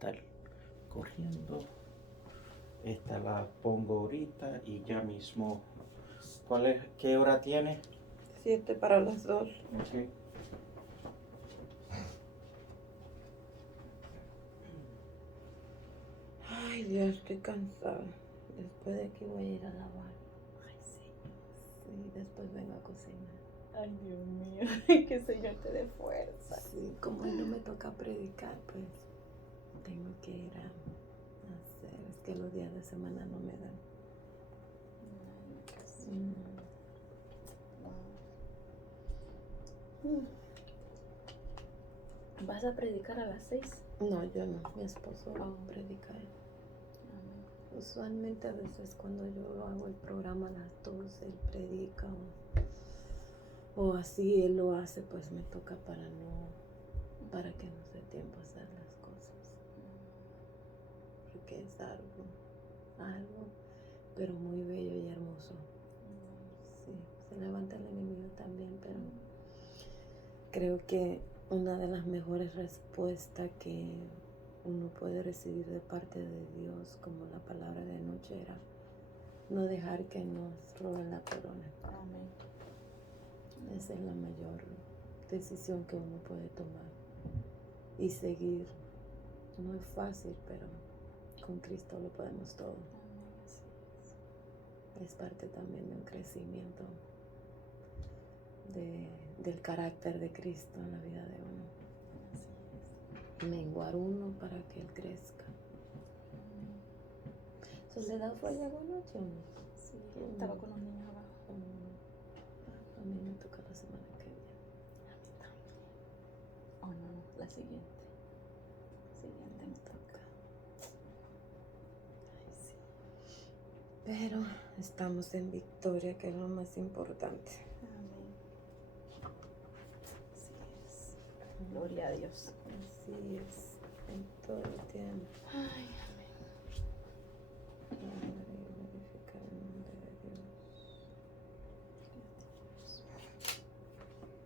estar corriendo. Esta la pongo ahorita y ya mismo. ¿Qué hora tiene? 7 para las 2. Ok. Ay, Dios, estoy cansada. Después de aquí voy a ir a lavar. Ay, sí. Sí, después vengo a cocinar. Ay, Dios mío. Que el Señor te dé fuerza. Sí, como hoy no me toca predicar, pues tengo que ir a hacer. Es que los días de semana no me dan. Ay, que sí. Mm. ¿Vas a predicar a las 6? No, yo no. Mi esposo predica. Amén. Usualmente a veces cuando yo hago el programa a las 2, él predica o así él lo hace, pues me toca para que no dé tiempo a hacer las cosas. Porque es algo, pero muy bello y hermoso. Sí, se levanta el enemigo también, pero creo que una de las mejores respuestas que uno puede recibir de parte de Dios, como la palabra de anoche era, no dejar que nos roben la corona. Amén. Esa es la mayor decisión que uno puede tomar y seguir. No es fácil, pero con Cristo lo podemos todo. Amén. Así Es parte también de un crecimiento del carácter de Cristo en la vida de uno. es. Menguar uno para que Él crezca. ¿Soledad fue allá anoche o no? Sí, estaba con los niños abajo. A mí me toca la semana que viene. A mí también. Oh, no, la siguiente. Siguiente me toca. Ay, sí. Pero estamos en victoria, que es lo más importante. Amén. Así es. Gloria a Dios. Así es, en todo el tiempo. Ay, Glorificar el nombre de Dios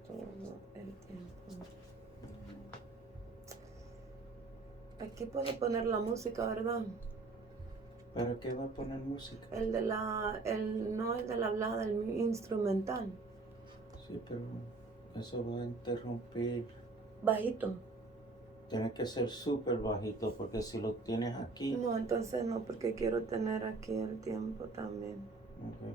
todo el tiempo. Aquí puedo poner la música, ¿verdad? ¿Pero qué va a poner música? No el de la hablada, el instrumental. Sí, pero eso va a interrumpir. Bajito. Tiene que ser súper bajito porque si lo tienes aquí. No, entonces no, porque quiero tener aquí el tiempo también. Ok.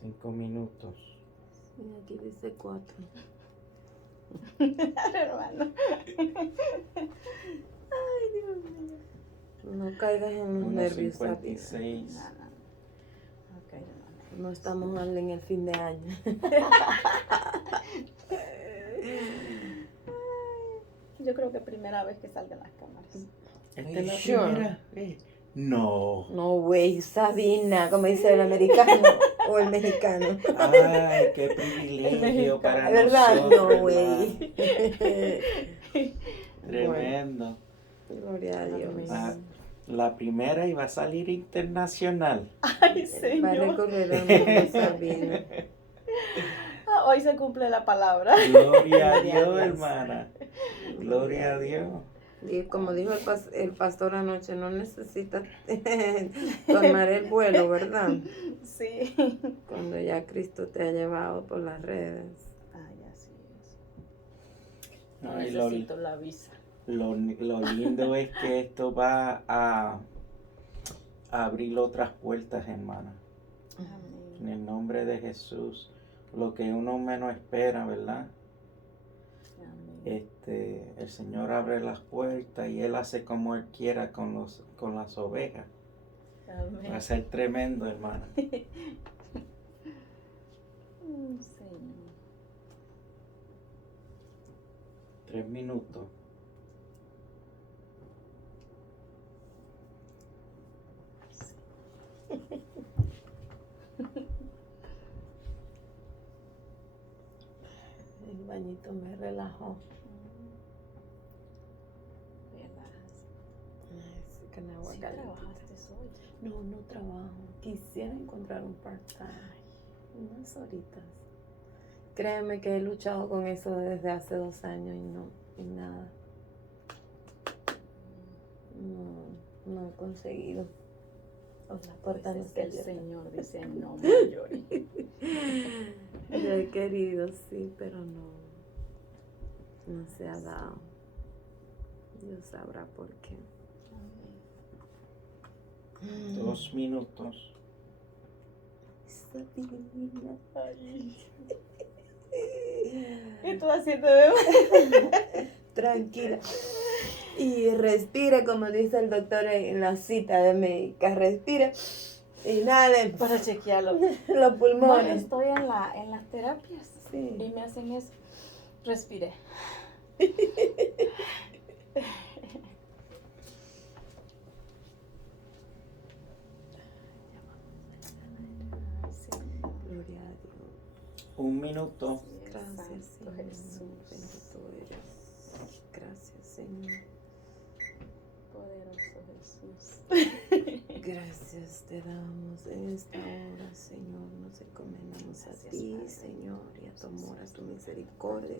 Cinco minutos. Y aquí dice 4. hermano. Ay, Dios mío. No caigas en los nervios, Sabina. 1:56. No. Ok, hermano. No estamos mal en el fin de año. Yo creo que primera vez que salgan las cámaras. ¿Esta es la Sure. primera? No. No, güey, Sabina, como dice el americano o el mexicano. Ay, qué privilegio para ¿Verdad? nosotros. No, güey. Tremendo. Gloria a Dios. Ah, la primera iba a salir internacional. Ay, Va a Señor. recorrer el mundo, Sabina. Ah, hoy se cumple la palabra. Gloria a Gloria a Dios, Dios. hermana. Gloria a Dios. Y como dijo el pastor anoche, no necesitas tomar el vuelo, ¿verdad? Sí. Cuando ya Cristo te ha llevado por las redes. Ay, así es. No Ay, necesito la visa. lo lindo es que esto va a abrir otras puertas, hermana. Amén. En el nombre de Jesús. Lo que uno menos espera, ¿verdad? Amén. El Señor abre las puertas y Él hace como Él quiera con las ovejas. Amén. Va a ser tremendo, hermana. Señor. 3 minutos. El bañito me relajó. Relájate. Ay, sí, que no aguanto. trabajaste hoy. No, no trabajo. Quisiera encontrar un part-time. Unas horitas. Créeme que he luchado con eso desde hace 2 años y nada. No he conseguido. Las puertas no Pues es se que el abiertas. Señor dice, no me llores. Yo he querido, sí, pero no se ha dado. Dios sabrá por qué. 2 minutos. Sabina. ¿Qué tú haciendo, bebé? Tranquila. Y respire, como dice el doctor en la cita de médica. Respire. Inhale Para chequearlo. los No, pulmones. estoy en las terapias Sí. y me hacen eso. Respire. Ay, Señor. Gloria a Dios. 1 minuto. Gracias, Santo Señor. Jesús. Bendito eres. Gracias, Señor. Poderoso Jesús. Gracias te damos en esta hora, Señor. Nos encomendamos a Gracias, ti, Padre. Señor, y a tu amor, a tu misericordia,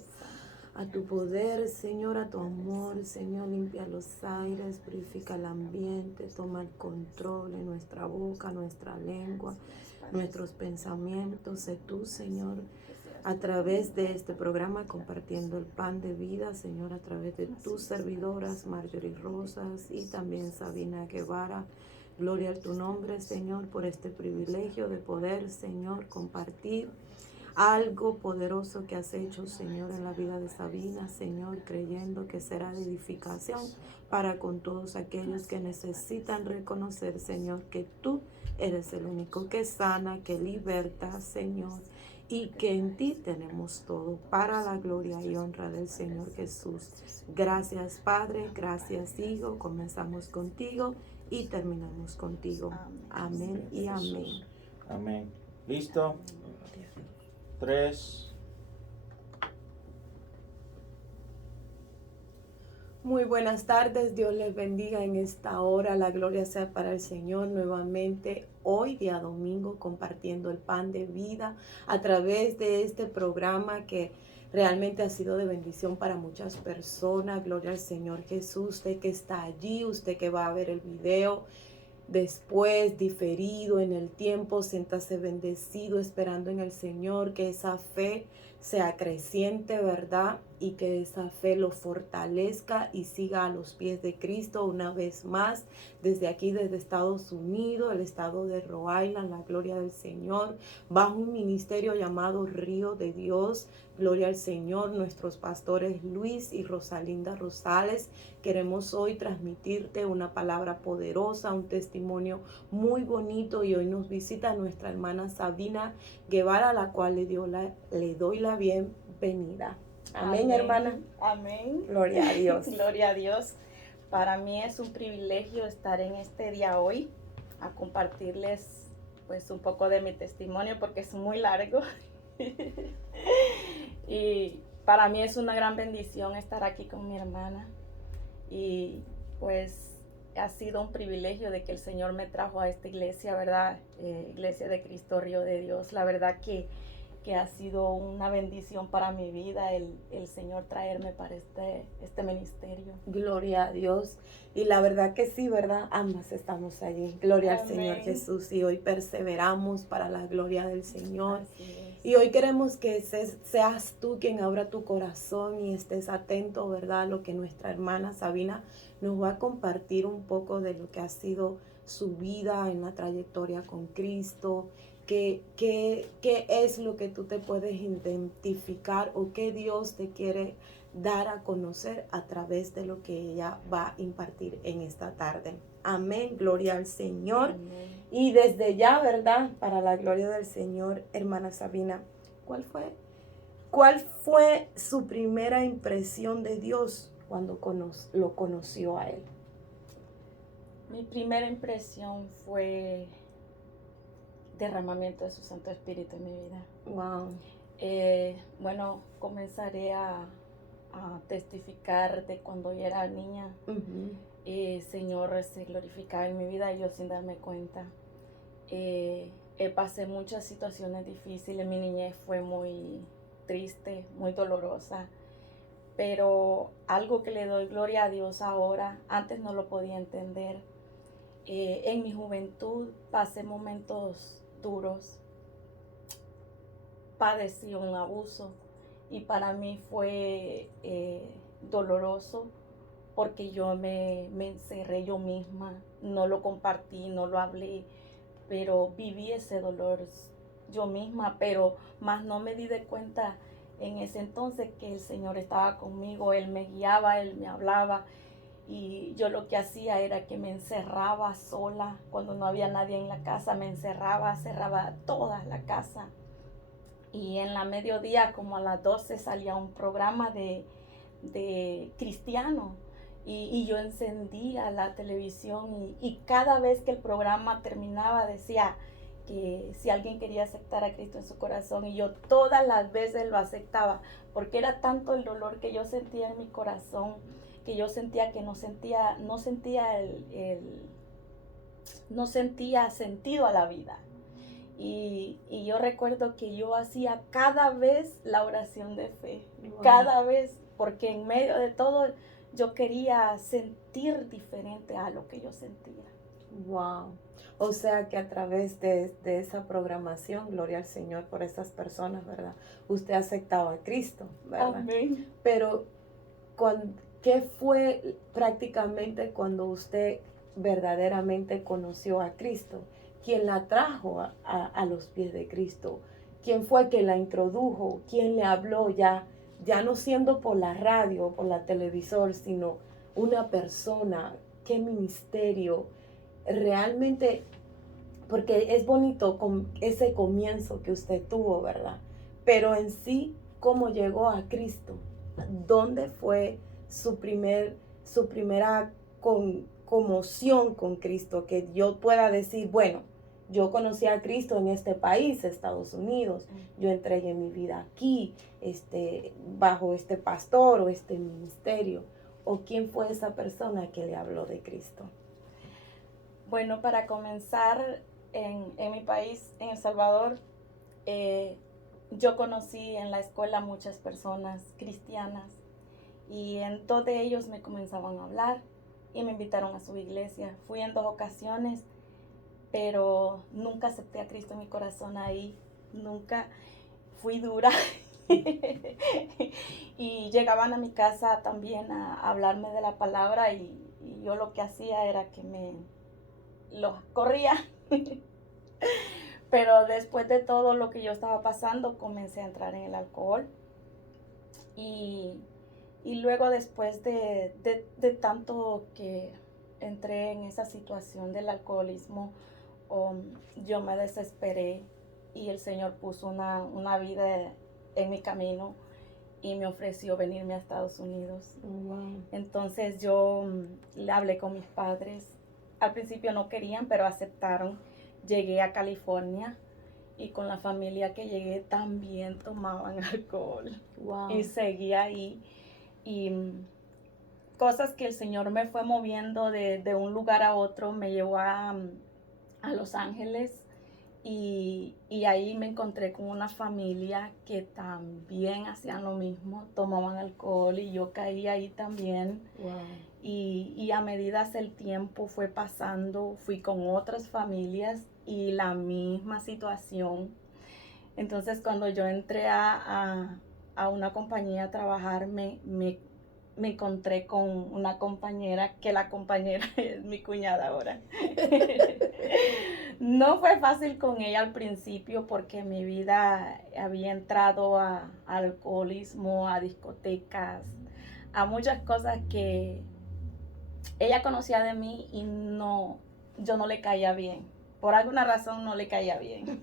a tu poder, Señor, a tu amor, Señor. Limpia los aires, purifica el ambiente, toma el control en nuestra boca, nuestra lengua, nuestros pensamientos. Sé tú, Señor, a través de este programa compartiendo el pan de vida, Señor, a través de tus servidoras, Marjorie Rosas y también Sabina Guevara. Gloria a tu nombre, Señor, por este privilegio de poder, Señor, compartir algo poderoso que has hecho, Señor, en la vida de Sabina, Señor, creyendo que será de edificación para con todos aquellos que necesitan reconocer, Señor, que tú eres el único que sana, que liberta, Señor, y que en ti tenemos todo para la gloria y honra del Señor Jesús. Gracias, Padre, gracias, Hijo. Comenzamos contigo y terminamos contigo. Amén y amén. Amén. ¿Listo? 3. Muy buenas tardes, Dios les bendiga en esta hora, la gloria sea para el Señor nuevamente, hoy día domingo, compartiendo el pan de vida a través de este programa que realmente ha sido de bendición para muchas personas. Gloria al Señor Jesús, usted que está allí, usted que va a ver el video después, diferido en el tiempo, siéntase bendecido, esperando en el Señor, que esa fe sea creciente, ¿verdad? Y que esa fe lo fortalezca y siga a los pies de Cristo una vez más, desde aquí, desde Estados Unidos, el estado de Rhode Island, la gloria del Señor, bajo un ministerio llamado Río de Dios. Gloria al Señor, nuestros pastores Luis y Rosalinda Rosales. Queremos hoy transmitirte una palabra poderosa, un testimonio muy bonito, y hoy nos visita nuestra hermana Sabina Guevara, a la cual le doy la bienvenida. Amén, hermana. Amén. Gloria a Dios. Gloria a Dios. Para mí es un privilegio estar en este día hoy a compartirles pues un poco de mi testimonio porque es muy largo. Y para mí es una gran bendición estar aquí con mi hermana. Y pues ha sido un privilegio de que el Señor me trajo a esta iglesia, ¿verdad? Iglesia de Cristo Río de Dios. La verdad que ha sido una bendición para mi vida el Señor traerme para este ministerio. Gloria a Dios. Y la verdad que sí, ¿verdad? Ambas estamos allí. Gloria al Amén. Señor Jesús. Y hoy perseveramos para la gloria del Señor. Así es. Y hoy queremos que seas tú quien abra tu corazón y estés atento, ¿verdad? A lo que nuestra hermana Sabina nos va a compartir un poco de lo que ha sido su vida en la trayectoria con Cristo. ¿Qué es lo que tú te puedes identificar o qué Dios te quiere dar a conocer a través de lo que ella va a impartir en esta tarde? Amén, gloria al Señor. Amén. Y desde ya, ¿verdad? Para la gloria del Señor, hermana Sabina, ¿cuál fue su primera impresión de Dios cuando lo conoció a Él? Mi primera impresión fue derramamiento de su Santo Espíritu en mi vida. Wow. Bueno, comenzaré a testificar de cuando yo era niña. Uh-huh. Señor se glorificaba en mi vida y yo sin darme cuenta. Pasé muchas situaciones difíciles, mi niñez fue muy triste, muy dolorosa, pero algo que le doy gloria a Dios ahora, antes no lo podía entender. En mi juventud pasé momentos duros, padecí un abuso y para mí fue doloroso porque yo me encerré yo misma, no lo compartí, no lo hablé, pero viví ese dolor yo misma, pero más no me di de cuenta en ese entonces que el Señor estaba conmigo, Él me guiaba, Él me hablaba y yo lo que hacía era que me encerraba sola cuando no había nadie en la casa, me encerraba, cerraba toda la casa y en la mediodía como a las 12 salía un programa de cristiano. Y yo encendía la televisión y cada vez que el programa terminaba decía que si alguien quería aceptar a Cristo en su corazón y yo todas las veces lo aceptaba porque era tanto el dolor que yo sentía en mi corazón que yo sentía que no sentía sentido a la vida. Y yo recuerdo que yo hacía cada vez la oración de fe, wow. Cada vez, porque en medio de todo yo quería sentir diferente a lo que yo sentía. Wow. O sea que a través de esa programación, gloria al Señor por esas personas, ¿verdad? Usted aceptaba a Cristo, ¿verdad? Amén. Pero, ¿qué fue prácticamente cuando usted verdaderamente conoció a Cristo? ¿Quién la trajo a los pies de Cristo? ¿Quién fue que la introdujo? ¿Quién le habló ya no siendo por la radio o por la televisor, sino una persona? ¿Qué ministerio? Realmente, porque es bonito con ese comienzo que usted tuvo, ¿verdad? Pero en sí, ¿cómo llegó a Cristo? ¿Dónde fue su primera conmoción con Cristo? Que yo pueda decir, bueno, yo conocí a Cristo en este país, Estados Unidos. Yo entregué mi vida aquí, bajo este pastor o este ministerio. ¿O quién fue esa persona que le habló de Cristo? Bueno, para comenzar, en mi país, en El Salvador, yo conocí en la escuela muchas personas cristianas y en dos de ellos me comenzaban a hablar y me invitaron a su iglesia. Fui en 2 ocasiones, pero nunca acepté a Cristo en mi corazón ahí, nunca. Fui dura y llegaban a mi casa también a hablarme de la palabra y yo lo que hacía era que los corría. Pero después de todo lo que yo estaba pasando, comencé a entrar en el alcohol. Y luego después de tanto que entré en esa situación del alcoholismo, yo me desesperé y el Señor puso una vida en mi camino y me ofreció venirme a Estados Unidos. Wow. Entonces yo le hablé con mis padres. Al principio no querían, pero aceptaron. Llegué a California y con la familia que llegué también tomaban alcohol. Wow. Y seguí ahí. Y cosas que el Señor me fue moviendo de un lugar a otro, me llevó a Los Ángeles. Y ahí me encontré con una familia que también hacían lo mismo, tomaban alcohol y yo caí ahí también. Wow. Y a medida que el tiempo fue pasando, fui con otras familias y la misma situación. Entonces cuando yo entré a una compañía a trabajar, me encontré con una compañera, que la compañera es mi cuñada ahora. No fue fácil con ella al principio porque mi vida había entrado a alcoholismo, a discotecas, a muchas cosas que ella conocía de mí y yo no le caía bien. Por alguna razón no le caía bien.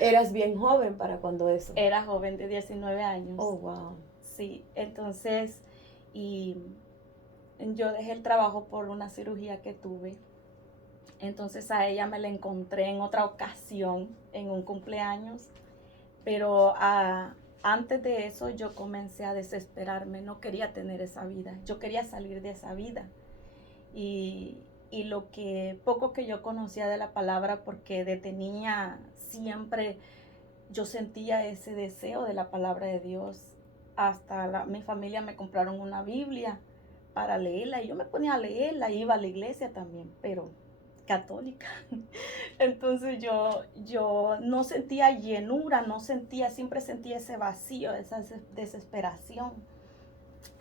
¿Eras bien joven para cuando eso? Era joven de 19 años. Oh, wow. Sí, entonces, y yo dejé el trabajo por una cirugía que tuve. Entonces a ella me la encontré en otra ocasión, en un cumpleaños. Pero antes de eso yo comencé a desesperarme, no quería tener esa vida. Yo quería salir de esa vida. y lo que poco que yo conocía de la palabra, porque desde niña siempre yo sentía ese deseo de la palabra de Dios. Hasta mi familia me compraron una Biblia para leerla y yo me ponía a leerla, iba a la iglesia también, pero católica. Entonces yo no sentía llenura, siempre sentía ese vacío, esa desesperación.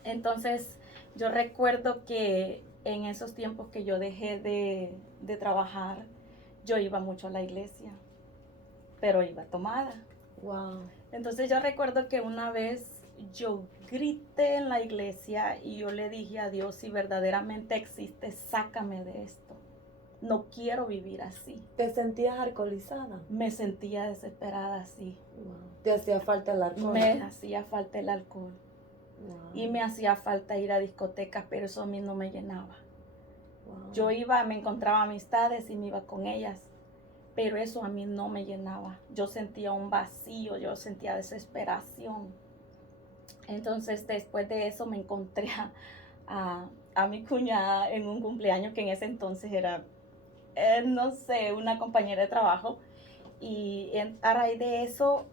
Entonces yo recuerdo que en esos tiempos que yo dejé de trabajar, yo iba mucho a la iglesia, pero iba tomada. Wow. Entonces yo recuerdo que una vez yo grité en la iglesia y yo le dije a Dios, si verdaderamente existe, sácame de esto. No quiero vivir así. ¿Te sentías alcoholizada? Me sentía desesperada así. Wow. ¿Te hacía falta el alcohol? Me hacía falta el alcohol. Wow. Y me hacía falta ir a discotecas, pero eso a mí no me llenaba. Wow. Yo me encontraba amistades y me iba con ellas, pero eso a mí no me llenaba. Yo sentía un vacío, yo sentía desesperación. Entonces después de eso me encontré a mi cuñada en un cumpleaños que en ese entonces era, no sé, una compañera de trabajo. Y a raíz de eso,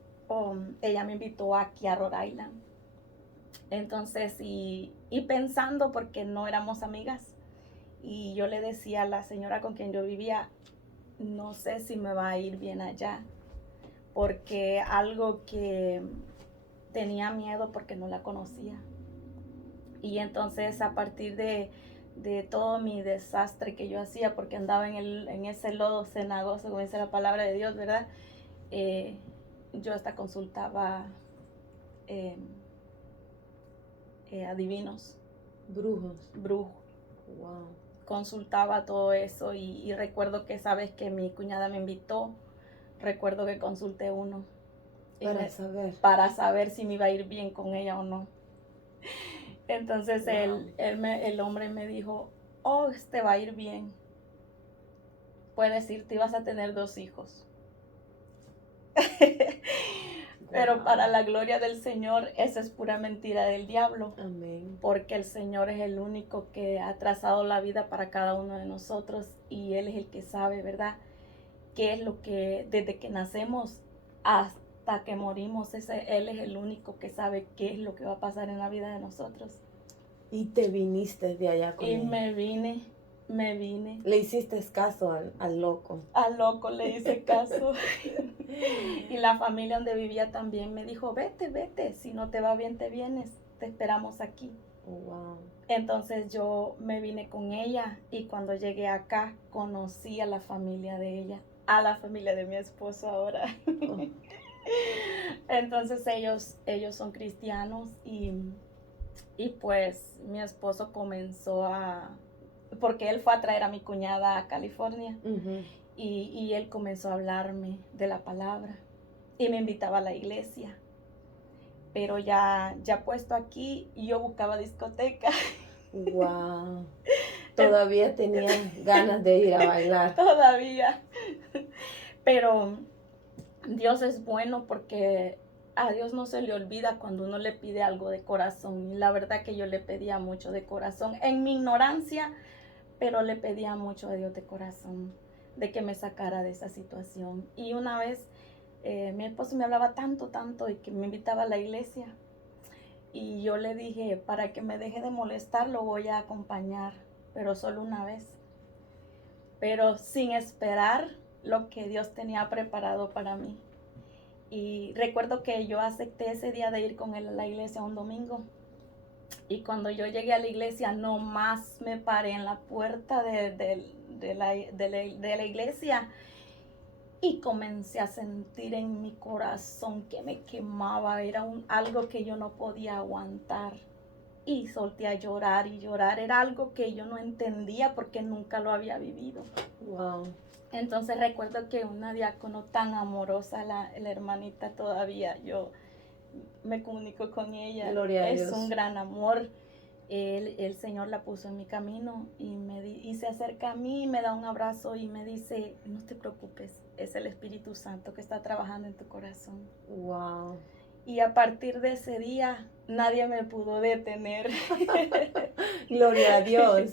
ella me invitó aquí a Rhode Island. Entonces, y pensando, porque no éramos amigas, y yo le decía a la señora con quien yo vivía, no sé si me va a ir bien allá, porque algo que tenía miedo porque no la conocía. Y entonces a partir de todo mi desastre que yo hacía, porque andaba en ese lodo cenagoso, como dice la palabra de Dios, ¿verdad? Yo hasta consultaba adivinos. Brujos. Brujos. Wow. Consultaba todo eso y recuerdo que esa vez que mi cuñada me invitó, recuerdo que consulté uno. Para saber si me iba a ir bien con ella o no. Entonces wow. el hombre me dijo, oh, te va a ir bien. Puedes irte y vas a tener 2 hijos. Pero wow. Para la gloria del Señor, esa es pura mentira del diablo. Amén. Porque el Señor es el único que ha trazado la vida para cada uno de nosotros y Él es el que sabe, ¿verdad? Qué es lo que, desde que nacemos hasta que morimos, Él es el único que sabe qué es lo que va a pasar en la vida de nosotros. Y te viniste de allá con él. Y me vine. Le hiciste caso al loco. Al loco le hice caso. Y la familia donde vivía también me dijo, vete, si no te va bien te vienes, te esperamos aquí. Wow. Entonces yo me vine con ella y cuando llegué acá conocí a la familia de ella, a la familia de mi esposo ahora. Oh. Entonces ellos son cristianos y pues mi esposo comenzó porque él fue a traer a mi cuñada a California. Uh-huh. Y él comenzó a hablarme de la palabra y me invitaba a la iglesia. Pero ya puesto aquí, yo buscaba discoteca. Wow. Todavía tenía ganas de ir a bailar. Todavía. Pero Dios es bueno porque a Dios no se le olvida cuando uno le pide algo de corazón. Y la verdad que yo le pedía mucho de corazón, en mi ignorancia, pero le pedía mucho a Dios de corazón, de que me sacara de esa situación. Y una vez mi esposo me hablaba tanto y que me invitaba a la iglesia. Y yo le dije, para que me deje de molestar, lo voy a acompañar, pero solo una vez. Pero sin esperar lo que Dios tenía preparado para mí. Y recuerdo que yo acepté ese día de ir con él a la iglesia un domingo. Y cuando yo llegué a la iglesia, no más me paré en la puerta de la iglesia y comencé a sentir en mi corazón que me quemaba. Era algo que yo no podía aguantar. Y solté a llorar y llorar. Era algo que yo no entendía porque nunca lo había vivido. Wow. Entonces recuerdo que una diácono tan amorosa, la hermanita todavía, yo me comunico con ella. Gloria a Dios. Es un gran amor. El Señor la puso en mi camino y se acerca a mí, me da un abrazo y me dice, no te preocupes, es el Espíritu Santo que está trabajando en tu corazón. Wow. Y a partir de ese día, nadie me pudo detener. Gloria a Dios.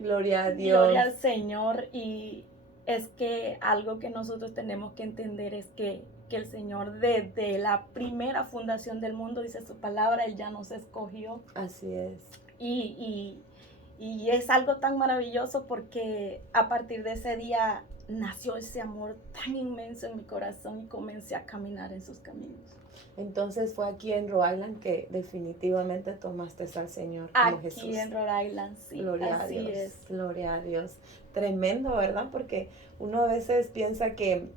Gloria a Dios. Gloria al Señor. Y es que algo que nosotros tenemos que entender es que el Señor desde la primera fundación del mundo, dice su palabra, Él ya nos escogió. Así es. Y es algo tan maravilloso porque a partir de ese día nació ese amor tan inmenso en mi corazón y comencé a caminar en sus caminos. Entonces fue aquí en Rhode Island que definitivamente tomaste al Señor como Aquí Jesús. en Rhode Island, sí. Gloria así a Dios. es. Gloria a Dios. Tremendo, ¿verdad? Porque uno a veces piensa que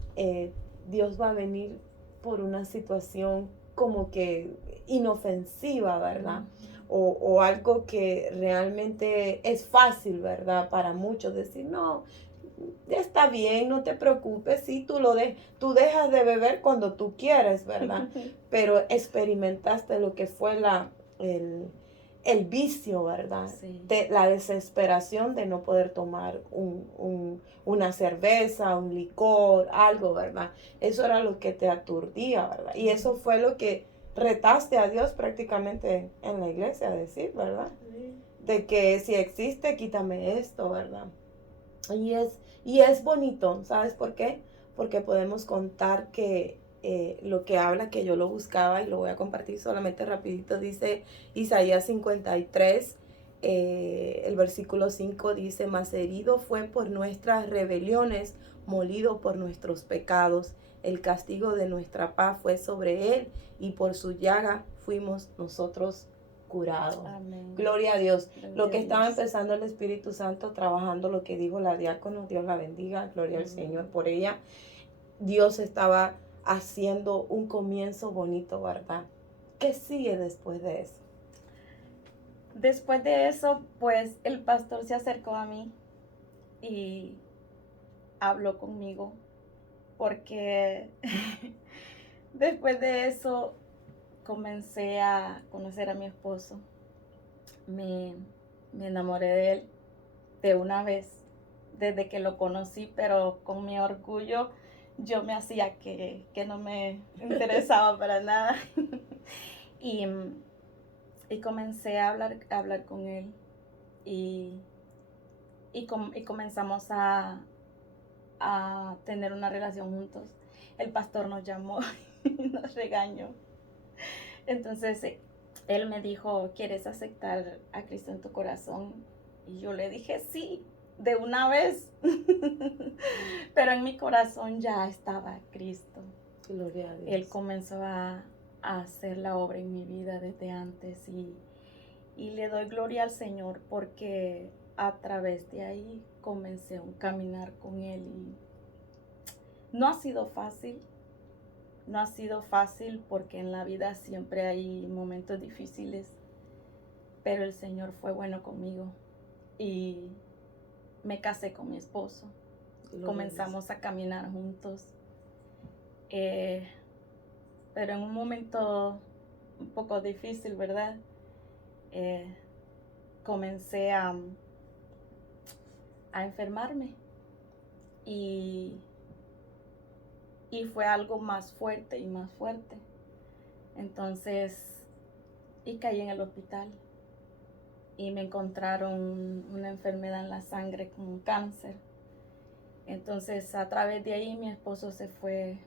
Dios va a venir por una situación como que inofensiva, ¿verdad? O algo que realmente es fácil, ¿verdad? Para muchos decir, no, ya está bien, no te preocupes, sí, tú dejas de beber cuando tú quieres, ¿verdad? Pero experimentaste lo que fue el vicio, ¿verdad? Sí. La desesperación de no poder tomar una cerveza, un licor, algo, ¿verdad? Eso era lo que te aturdía, ¿verdad? Y eso fue lo que retaste a Dios prácticamente en la iglesia, decir, ¿verdad? Sí. De que si existe, quítame esto, ¿verdad? Y es bonito, ¿sabes por qué? Porque podemos contar que lo que habla, que yo lo buscaba y lo voy a compartir solamente rapidito, dice Isaías 53, el versículo 5 dice, mas herido fue por nuestras rebeliones, molido por nuestros pecados, el castigo de nuestra paz fue sobre él y por su llaga fuimos nosotros curados. Amén. Gloria a Dios. Gloria Lo que a estaba Dios. empezando el Espíritu Santo trabajando, lo que dijo la diácono, Dios la bendiga, gloria al Señor por ella. Dios estaba haciendo un comienzo bonito, ¿verdad? ¿Qué sigue después de eso? Después de eso, pues el pastor se acercó a mí y habló conmigo porque después de eso comencé a conocer a mi esposo. Me enamoré de él de una vez, desde que lo conocí, pero con mi orgullo yo me hacía que no me interesaba para nada. y comencé a hablar con él y comenzamos a tener una relación juntos. El pastor nos llamó y nos regañó. Entonces él me dijo, ¿quieres aceptar a Cristo en tu corazón? Y yo le dije, sí, de una vez. Pero en mi corazón ya estaba Cristo. Gloria a Dios. Él comenzó a hacer la obra en mi vida desde antes y le doy gloria al Señor porque a través de ahí comencé a caminar con Él y no ha sido fácil. No ha sido fácil porque en la vida siempre hay momentos difíciles, pero el Señor fue bueno conmigo y me casé con mi esposo. Comenzamos a caminar juntos, pero en un momento un poco difícil, ¿verdad? Comencé a enfermarme y fue algo más fuerte y más fuerte. Entonces, caí en el hospital y me encontraron una enfermedad en la sangre con un cáncer. Entonces, a través de ahí mi esposo se fue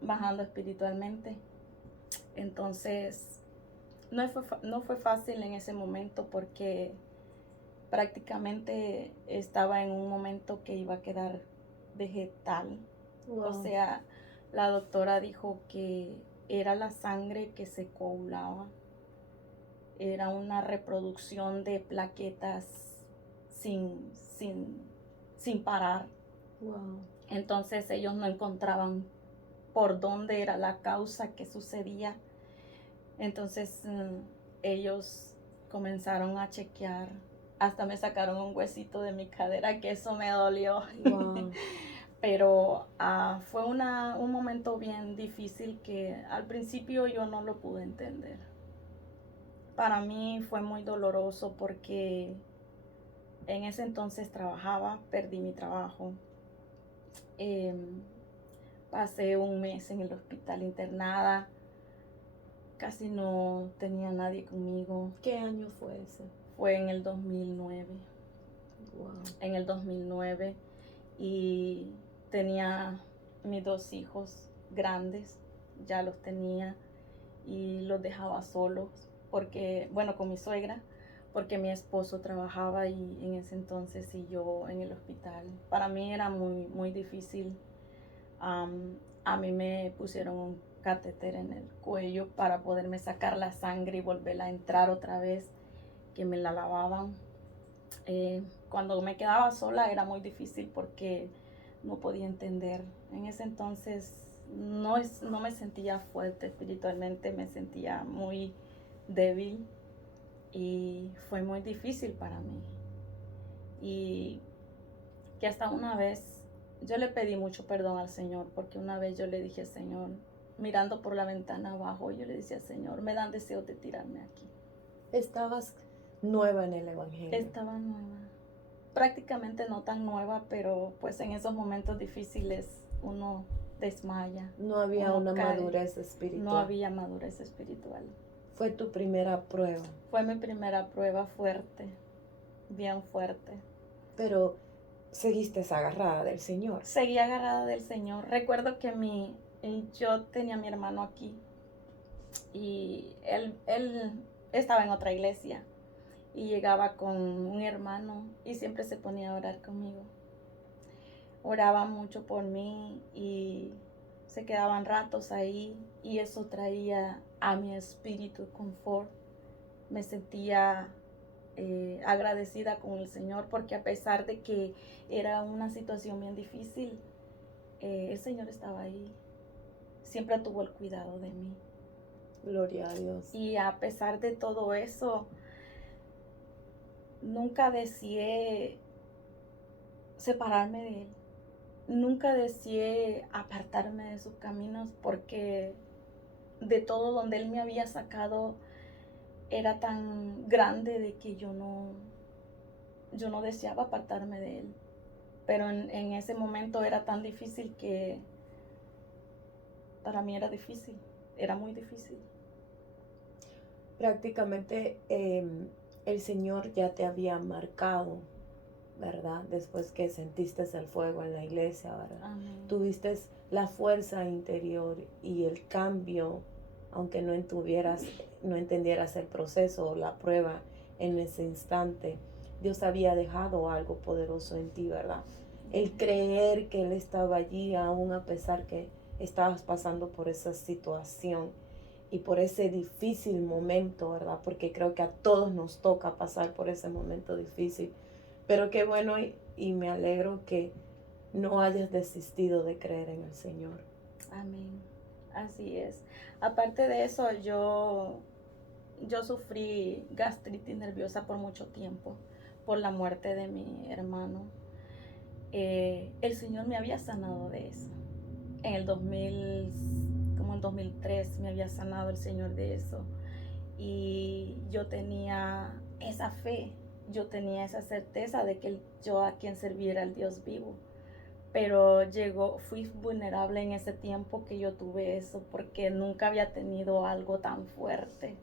bajando espiritualmente. Entonces, no fue fácil en ese momento porque prácticamente estaba en un momento que iba a quedar vegetal. Wow. O sea, la doctora dijo que era la sangre que se coagulaba. Era una reproducción de plaquetas sin parar. Wow. Entonces ellos no encontraban por dónde era la causa que sucedía. Entonces ellos comenzaron a chequear. Hasta me sacaron un huesito de mi cadera, que eso me dolió. Wow. Pero fue un momento bien difícil que al principio yo no lo pude entender. Para mí fue muy doloroso porque en ese entonces trabajaba, perdí mi trabajo. Pasé un mes en el hospital internada. Casi no tenía nadie conmigo. ¿Qué año fue ese? fue en el 2009. Wow. En el 2009 y tenía mis 2 hijos grandes, ya los tenía y los dejaba solos porque, bueno, con mi suegra, porque mi esposo trabajaba y en ese entonces y yo en el hospital. Para mí era muy, muy difícil. A mí me pusieron un catéter en el cuello para poderme sacar la sangre y volverla a entrar otra vez, que me la lavaban. Cuando me quedaba sola era muy difícil porque no podía entender. En ese entonces no me sentía fuerte espiritualmente, me sentía muy débil y fue muy difícil para mí. Y que hasta una vez yo le pedí mucho perdón al Señor, porque una vez yo le dije, Señor, mirando por la ventana abajo, yo le decía, Señor, me dan deseo de tirarme aquí. Estabas nueva en el Evangelio. Estaba nueva, prácticamente no tan nueva, pero pues en esos momentos difíciles uno desmaya. No había uno una cae. madurez espiritual. No había madurez espiritual. Fue tu primera prueba. Fue mi primera prueba fuerte, bien fuerte. Pero seguiste agarrada del Señor. Seguí agarrada del Señor. Recuerdo que yo tenía a mi hermano aquí y él estaba en otra iglesia y llegaba con un hermano y siempre se ponía a orar conmigo. Oraba mucho por mí y se quedaban ratos ahí y eso traía a mi espíritu confort. Me sentía agradecida con el Señor porque a pesar de que era una situación bien difícil, el Señor estaba ahí. Siempre tuvo el cuidado de mí. Gloria a Dios. Y a pesar de todo eso, nunca deseé separarme de Él. Nunca deseé apartarme de sus caminos porque de todo donde Él me había sacado era tan grande de que yo no deseaba apartarme de Él. Pero en ese momento era tan difícil que para mí era difícil, era muy difícil. Prácticamente el Señor ya te había marcado, ¿verdad? Después que sentiste el fuego en la iglesia, ¿verdad? Amén. Tuviste la fuerza interior y el cambio, aunque no entendieras el proceso o la prueba en ese instante. Dios había dejado algo poderoso en ti, ¿verdad? El creer que Él estaba allí aún a pesar que estabas pasando por esa situación y por ese difícil momento, ¿verdad? Porque creo que a todos nos toca pasar por ese momento difícil. Pero qué bueno y me alegro que no hayas desistido de creer en el Señor. Amén. Así es. Aparte de eso, yo sufrí gastritis nerviosa por mucho tiempo, por la muerte de mi hermano. El Señor me había sanado de eso. En el 2003 me había sanado el Señor de eso. Y yo tenía esa fe, yo tenía esa certeza de que yo a quien serviera al Dios vivo. Pero fui vulnerable en ese tiempo que yo tuve eso, porque nunca había tenido algo tan fuerte.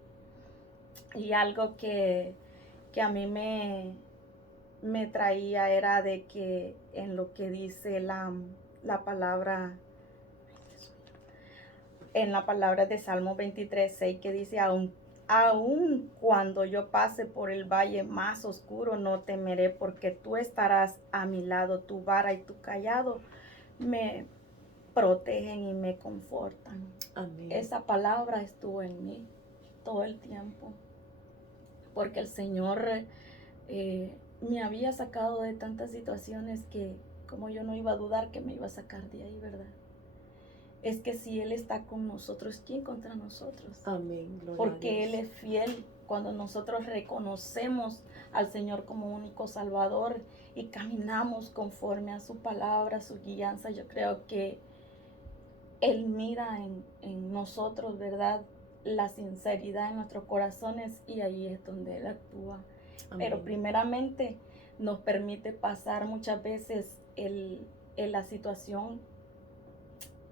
Y algo que a mí me traía era de que en lo que dice la palabra, en la palabra de Salmo 23:6, que dice, aun cuando yo pase por el valle más oscuro, no temeré, porque tú estarás a mi lado, tu vara y tu cayado me protegen y me confortan. Amén. Esa palabra estuvo en mí todo el tiempo, porque el Señor me había sacado de tantas situaciones que como yo no iba a dudar que me iba a sacar de ahí, ¿verdad? Es que si Él está con nosotros, ¿quién contra nosotros? Amén. Gloria Porque a Él Dios. es fiel cuando nosotros reconocemos al Señor como único Salvador y caminamos conforme a su palabra, su guianza. Yo creo que Él mira en nosotros, ¿verdad? La sinceridad en nuestros corazones y ahí es donde Él actúa. Amén. Pero primeramente nos permite pasar muchas veces la situación,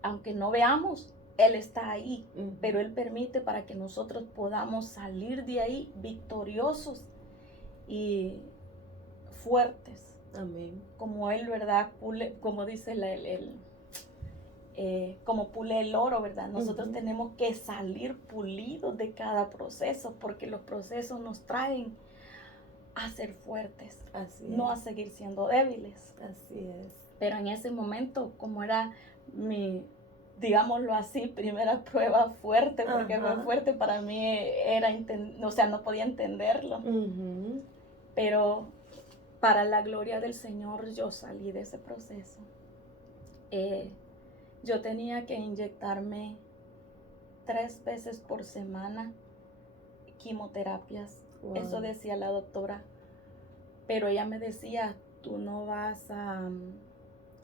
aunque no veamos, Él está ahí, pero Él permite para que nosotros podamos salir de ahí victoriosos y fuertes, Amén. como Él, ¿verdad? Pule, como dice como pule el oro, ¿verdad? Nosotros Ujú. tenemos que salir pulidos de cada proceso, porque los procesos nos traen a ser fuertes, Así no a es. seguir siendo débiles. Así es. Pero en ese momento, como era mi, digámoslo así, primera prueba fuerte, porque fue Ajá. fuerte para mí, era, o sea, no podía entenderlo. Ujú. Pero para la gloria del Señor yo salí de ese proceso. Yo tenía que inyectarme 3 veces por semana quimioterapias. Wow. Eso decía la doctora. Pero ella me decía, tú no vas a,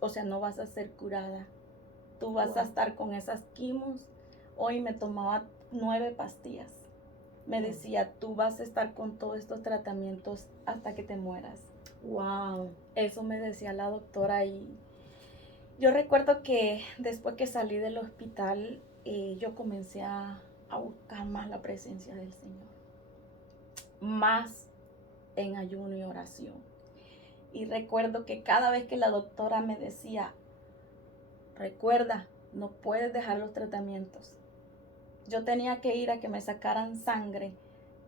o sea, no vas a ser curada. Tú vas Wow. a estar con esas quimos. Hoy me tomaba 9 pastillas. Me Wow. decía, tú vas a estar con todos estos tratamientos hasta que te mueras. Wow. Eso me decía la doctora. Y yo recuerdo que después que salí del hospital, yo comencé a buscar más la presencia del Señor. Más en ayuno y oración. Y recuerdo que cada vez que la doctora me decía, recuerda, no puedes dejar los tratamientos. Yo tenía que ir a que me sacaran sangre.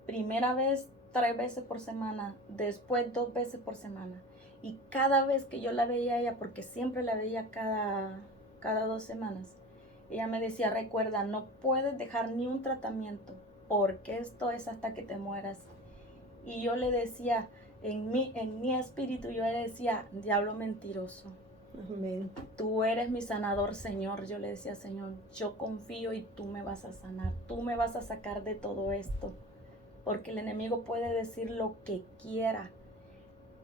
Primera vez 3 veces por semana, después 2 veces por semana. Y cada vez que yo la veía a ella, porque siempre la veía cada 2 semanas, ella me decía, recuerda, no puedes dejar ni un tratamiento, porque esto es hasta que te mueras. Y yo le decía, en mi espíritu, yo le decía, diablo mentiroso. Amén. Tú eres mi sanador, Señor. Yo le decía, Señor, yo confío y tú me vas a sanar. Tú me vas a sacar de todo esto. Porque el enemigo puede decir lo que quiera,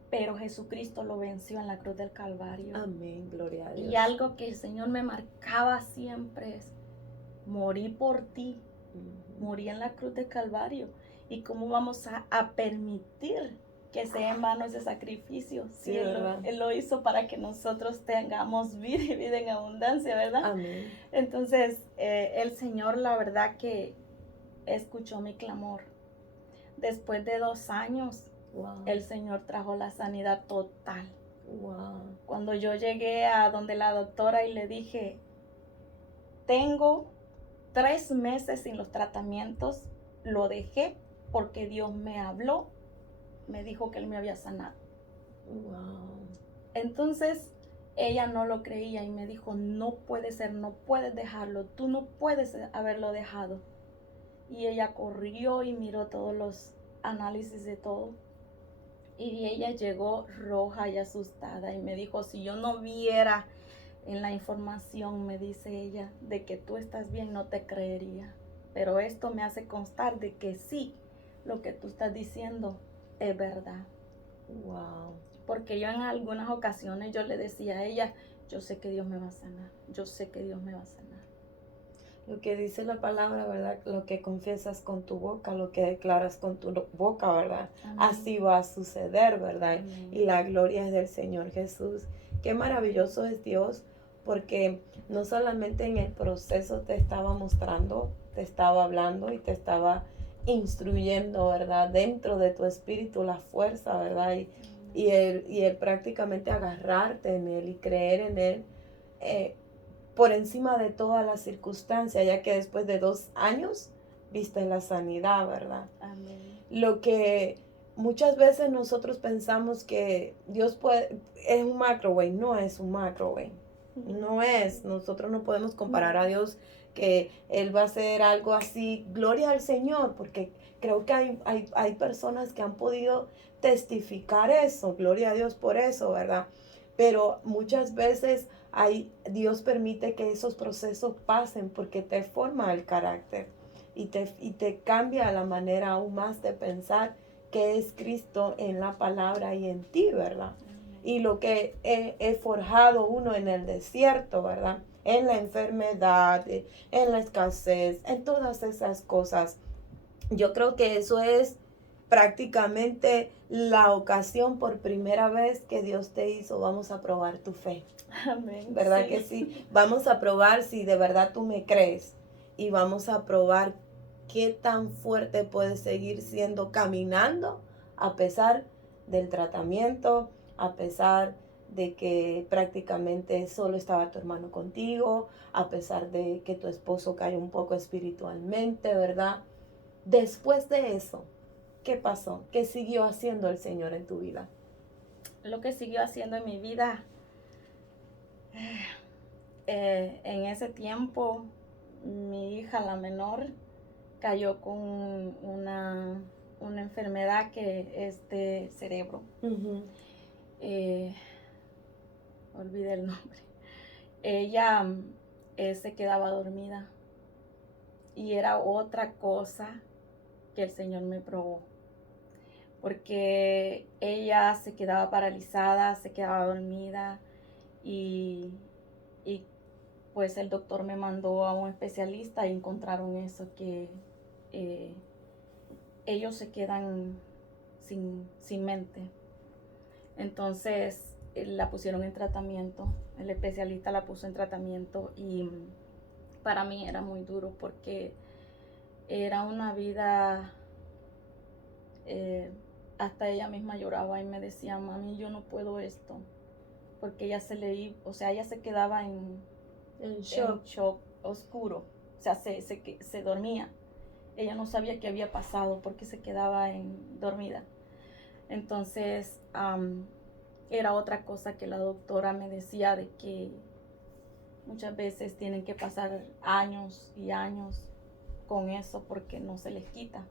pero Jesucristo lo venció en la cruz del Calvario. Amén. Gloria a Dios. Y algo que el Señor me marcaba siempre es, morí por ti, morí en la cruz del Calvario. ¿Y cómo vamos a permitir que sea en vano ese sacrificio? Sí, Si él lo hizo para que nosotros tengamos vida y vida en abundancia, ¿verdad? Amén. Entonces, el Señor, la verdad que escuchó mi clamor. Después de 2 años, Wow. el Señor trajo la sanidad total. Wow. Cuando yo llegué a donde la doctora y le dije, tengo 3 meses sin los tratamientos, lo dejé porque Dios me habló, me dijo que Él me había sanado. Wow. Entonces, ella no lo creía y me dijo, no puede ser, no puedes dejarlo, tú no puedes haberlo dejado. Y ella corrió y miró todos los análisis de todo. Y ella llegó roja y asustada y me dijo, si yo no viera en la información, me dice ella, de que tú estás bien, no te creería. Pero esto me hace constar de que sí, lo que tú estás diciendo es verdad. Wow. Porque yo en algunas ocasiones yo le decía a ella, yo sé que Dios me va a sanar, yo sé que Dios me va a sanar. Lo que dice la palabra, ¿verdad? Lo que confiesas con tu boca, lo que declaras con tu boca, ¿verdad? Amén. Así va a suceder, ¿verdad? Amén. Y la gloria es del Señor Jesús. Qué maravilloso es Dios, porque no solamente en el proceso te estaba mostrando, te estaba hablando y te estaba instruyendo, ¿verdad? Dentro de tu espíritu la fuerza, ¿verdad? Y el prácticamente agarrarte en Él y creer en Él. Por encima de todas las circunstancias, ya que después de 2 años viste la sanidad, ¿verdad? Amén. Lo que muchas veces nosotros pensamos que Dios es un microwave, no es un microwave, no es, nosotros no podemos comparar a Dios que Él va a hacer algo así, gloria al Señor, porque creo que hay personas que han podido testificar eso, gloria a Dios por eso, ¿verdad? Pero muchas veces Dios permite que esos procesos pasen porque te forma el carácter y te cambia la manera aún más de pensar que es Cristo en la palabra y en ti, ¿verdad? Y lo que he forjado uno en el desierto, ¿verdad? En la enfermedad, en la escasez, en todas esas cosas. Yo creo que eso es prácticamente la ocasión por primera vez que Dios te hizo, vamos a probar tu fe. Amén. ¿Verdad Sí. que sí? Vamos a probar si de verdad tú me crees y vamos a probar qué tan fuerte puedes seguir siendo caminando a pesar del tratamiento, a pesar de que prácticamente solo estaba tu hermano contigo, a pesar de que tu esposo cayó un poco espiritualmente, ¿verdad? Después de eso, ¿qué pasó? ¿Qué siguió haciendo el Señor en tu vida? Lo que siguió haciendo en mi vida, en ese tiempo, mi hija, la menor, cayó con una enfermedad que es de cerebro. Uh-huh. Olvidé el nombre. Ella se quedaba dormida y era otra cosa que el Señor me probó, porque ella se quedaba paralizada, se quedaba dormida y pues el doctor me mandó a un especialista y encontraron eso, que ellos se quedan sin mente. Entonces la pusieron en tratamiento, el especialista la puso en tratamiento y para mí era muy duro porque era una vida, hasta ella misma lloraba y me decía, mami, yo no puedo esto, porque ella ella se quedaba en shock oscuro, o sea, se dormía. Ella no sabía qué había pasado porque se quedaba dormida. Entonces, era otra cosa que la doctora me decía, de que muchas veces tienen que pasar años y años con eso porque no se les quita.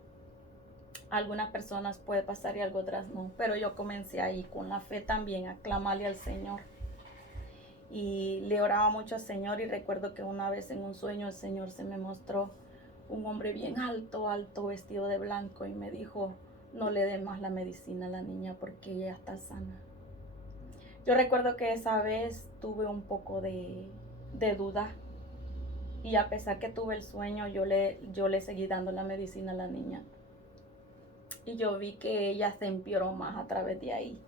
A algunas personas puede pasar y algo otras no, pero yo comencé ahí con la fe también a clamarle al Señor. Y le oraba mucho al Señor, y recuerdo que una vez en un sueño el Señor se me mostró un hombre bien alto, vestido de blanco, y me dijo, no le dé más la medicina a la niña porque ella está sana. Yo recuerdo que esa vez tuve un poco de duda, y a pesar que tuve el sueño, yo le seguí dando la medicina a la niña. Y yo vi que ella se empeoró más a través de ahí,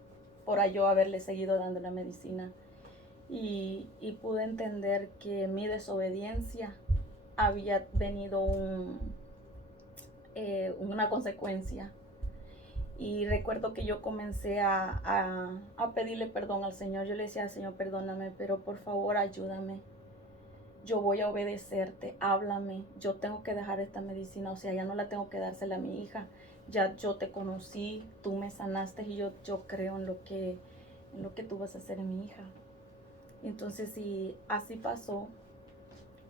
por yo haberle seguido dando la medicina. Y pude entender que mi desobediencia había venido una consecuencia. Y recuerdo que yo comencé a pedirle perdón al Señor. Yo le decía al Señor, perdóname, pero por favor ayúdame. Yo voy a obedecerte, háblame. Yo tengo que dejar esta medicina, o sea, ya no la tengo que dársela a mi hija. Ya yo te conocí, tú me sanaste y yo creo en lo que tú vas a hacer en mi hija. Entonces, sí, así pasó,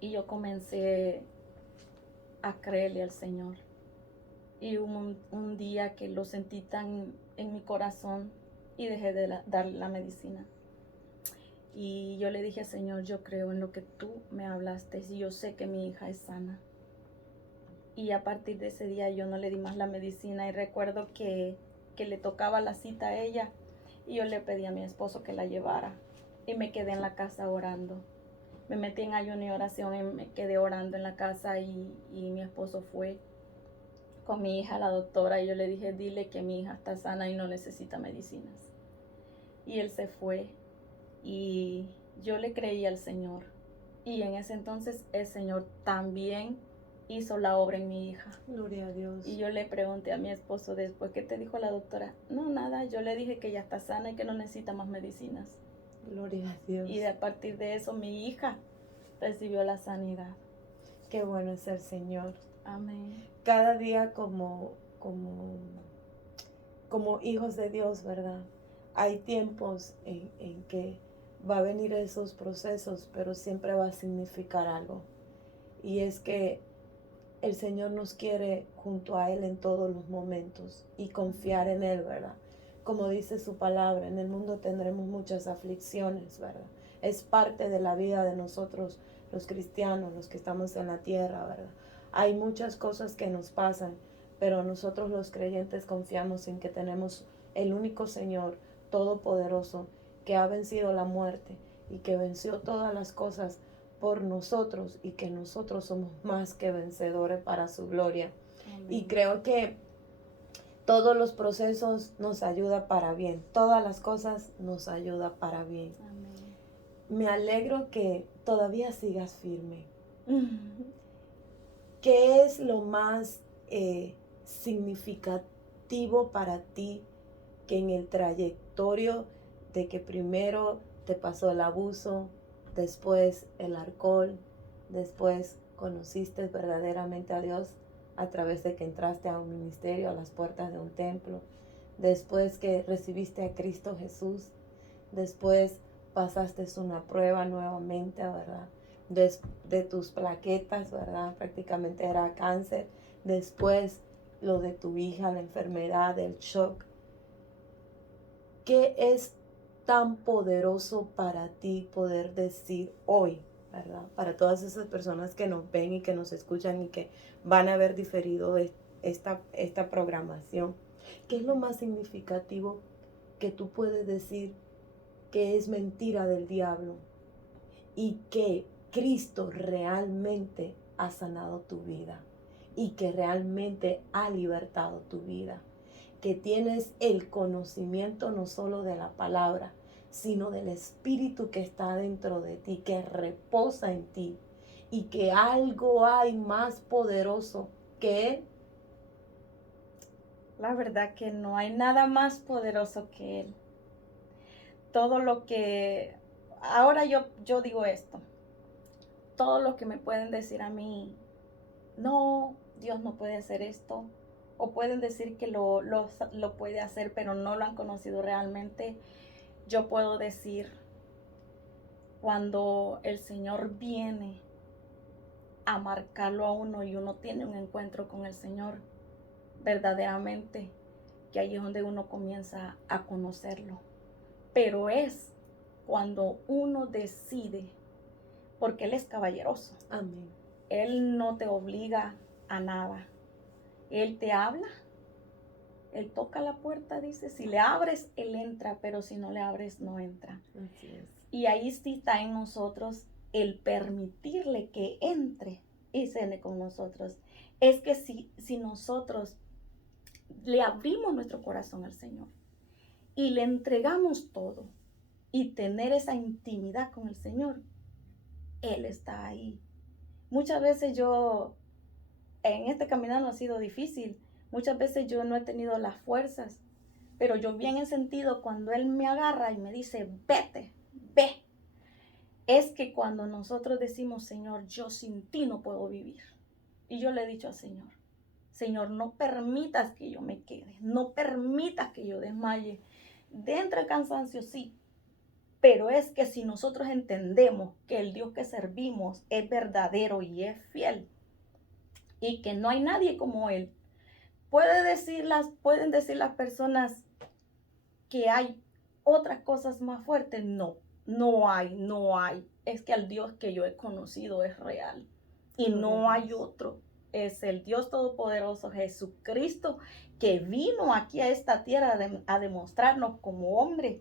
y yo comencé a creerle al Señor. Y hubo un día que lo sentí tan en mi corazón y dejé de darle la medicina. Y yo le dije al Señor, yo creo en lo que tú me hablaste y yo sé que mi hija es sana. Y a partir de ese día yo no le di más la medicina, y recuerdo que le tocaba la cita a ella y yo le pedí a mi esposo que la llevara. Y me quedé en la casa orando. Me metí en ayuno y oración y me quedé orando en la casa, y mi esposo fue con mi hija a la doctora y yo le dije, dile que mi hija está sana y no necesita medicinas. Y él se fue y yo le creí al Señor. Y en ese entonces el Señor también hizo la obra en mi hija. Gloria a Dios. Y yo le pregunté a mi esposo después, ¿qué te dijo la doctora? No, nada, yo le dije que ya está sana y que no necesita más medicinas. Gloria a Dios. Y a partir de eso mi hija recibió la sanidad. Qué bueno es el Señor. Amén. Cada día como hijos de Dios, ¿verdad? Hay tiempos en que va a venir esos procesos, pero siempre va a significar algo. Y es que el Señor nos quiere junto a Él en todos los momentos y confiar en Él, ¿verdad? Como dice su palabra, en el mundo tendremos muchas aflicciones, ¿verdad? Es parte de la vida de nosotros, los cristianos, los que estamos en la tierra, ¿verdad? Hay muchas cosas que nos pasan, pero nosotros los creyentes confiamos en que tenemos el único Señor todopoderoso que ha vencido la muerte y que venció todas las cosas por nosotros, y que nosotros somos más que vencedores para su gloria. Amén. Y creo que todos los procesos nos ayudan para bien, todas las cosas nos ayudan para bien. Amén. Me alegro que todavía sigas firme. ¿Qué es lo más significativo para ti que en el trayectorio de que primero te pasó el abuso, después el alcohol, después conociste verdaderamente a Dios a través de que entraste a un ministerio, a las puertas de un templo, después que recibiste a Cristo Jesús, después pasaste una prueba nuevamente, ¿verdad? De tus plaquetas, ¿verdad? Prácticamente era cáncer. Después lo de tu hija, la enfermedad, el shock. ¿Qué es tan poderoso para ti poder decir hoy, ¿verdad? Para todas esas personas que nos ven y que nos escuchan y que van a ver diferido esta programación. ¿Qué es lo más significativo que tú puedes decir que es mentira del diablo y que Cristo realmente ha sanado tu vida y que realmente ha libertado tu vida? Que tienes el conocimiento no solo de la palabra, sino del Espíritu que está dentro de ti, que reposa en ti, y que algo hay más poderoso que Él. La verdad que no hay nada más poderoso que Él. Todo lo que... Ahora yo digo esto. Todo lo que me pueden decir a mí, no, Dios no puede hacer esto, o pueden decir que lo puede hacer, pero no lo han conocido realmente. Yo puedo decir, cuando el Señor viene a marcarlo a uno y uno tiene un encuentro con el Señor, verdaderamente, que ahí es donde uno comienza a conocerlo. Pero es cuando uno decide, porque Él es caballeroso. Amén. Él no te obliga a nada. Él te habla, Él toca la puerta, dice, si le abres, Él entra, pero si no le abres, no entra. Así es. Y ahí sí está en nosotros el permitirle que entre y cene con nosotros. Es que si nosotros le abrimos nuestro corazón al Señor y le entregamos todo y tener esa intimidad con el Señor, Él está ahí. Muchas veces en este caminar ha sido difícil. Muchas veces yo no he tenido las fuerzas, pero yo bien he sentido cuando Él me agarra y me dice, vete, ve. Es que cuando nosotros decimos, Señor, yo sin ti no puedo vivir. Y yo le he dicho al Señor, Señor, no permitas que yo me quede, no permitas que yo desmaye. Dentro del cansancio sí, pero es que si nosotros entendemos que el Dios que servimos es verdadero y es fiel, y que no hay nadie como Él, pueden decir las personas que hay otras cosas más fuertes. No hay. Es que el Dios que yo he conocido es real y no hay otro. Es el Dios Todopoderoso, Jesucristo, que vino aquí a esta tierra a demostrarnos como hombre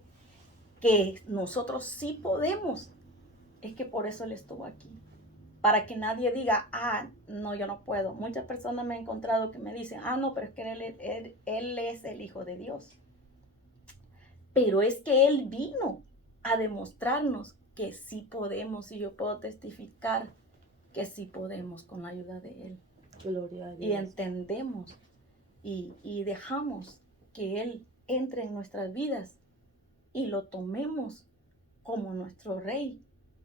que nosotros sí podemos. Es que por eso Él estuvo aquí. Para que nadie diga, no, yo no puedo. Muchas personas me han encontrado que me dicen, no, pero es que él es el Hijo de Dios. Pero es que Él vino a demostrarnos que sí podemos, y yo puedo testificar que sí podemos con la ayuda de Él. Gloria a Dios. Y entendemos y dejamos que Él entre en nuestras vidas y lo tomemos como nuestro Rey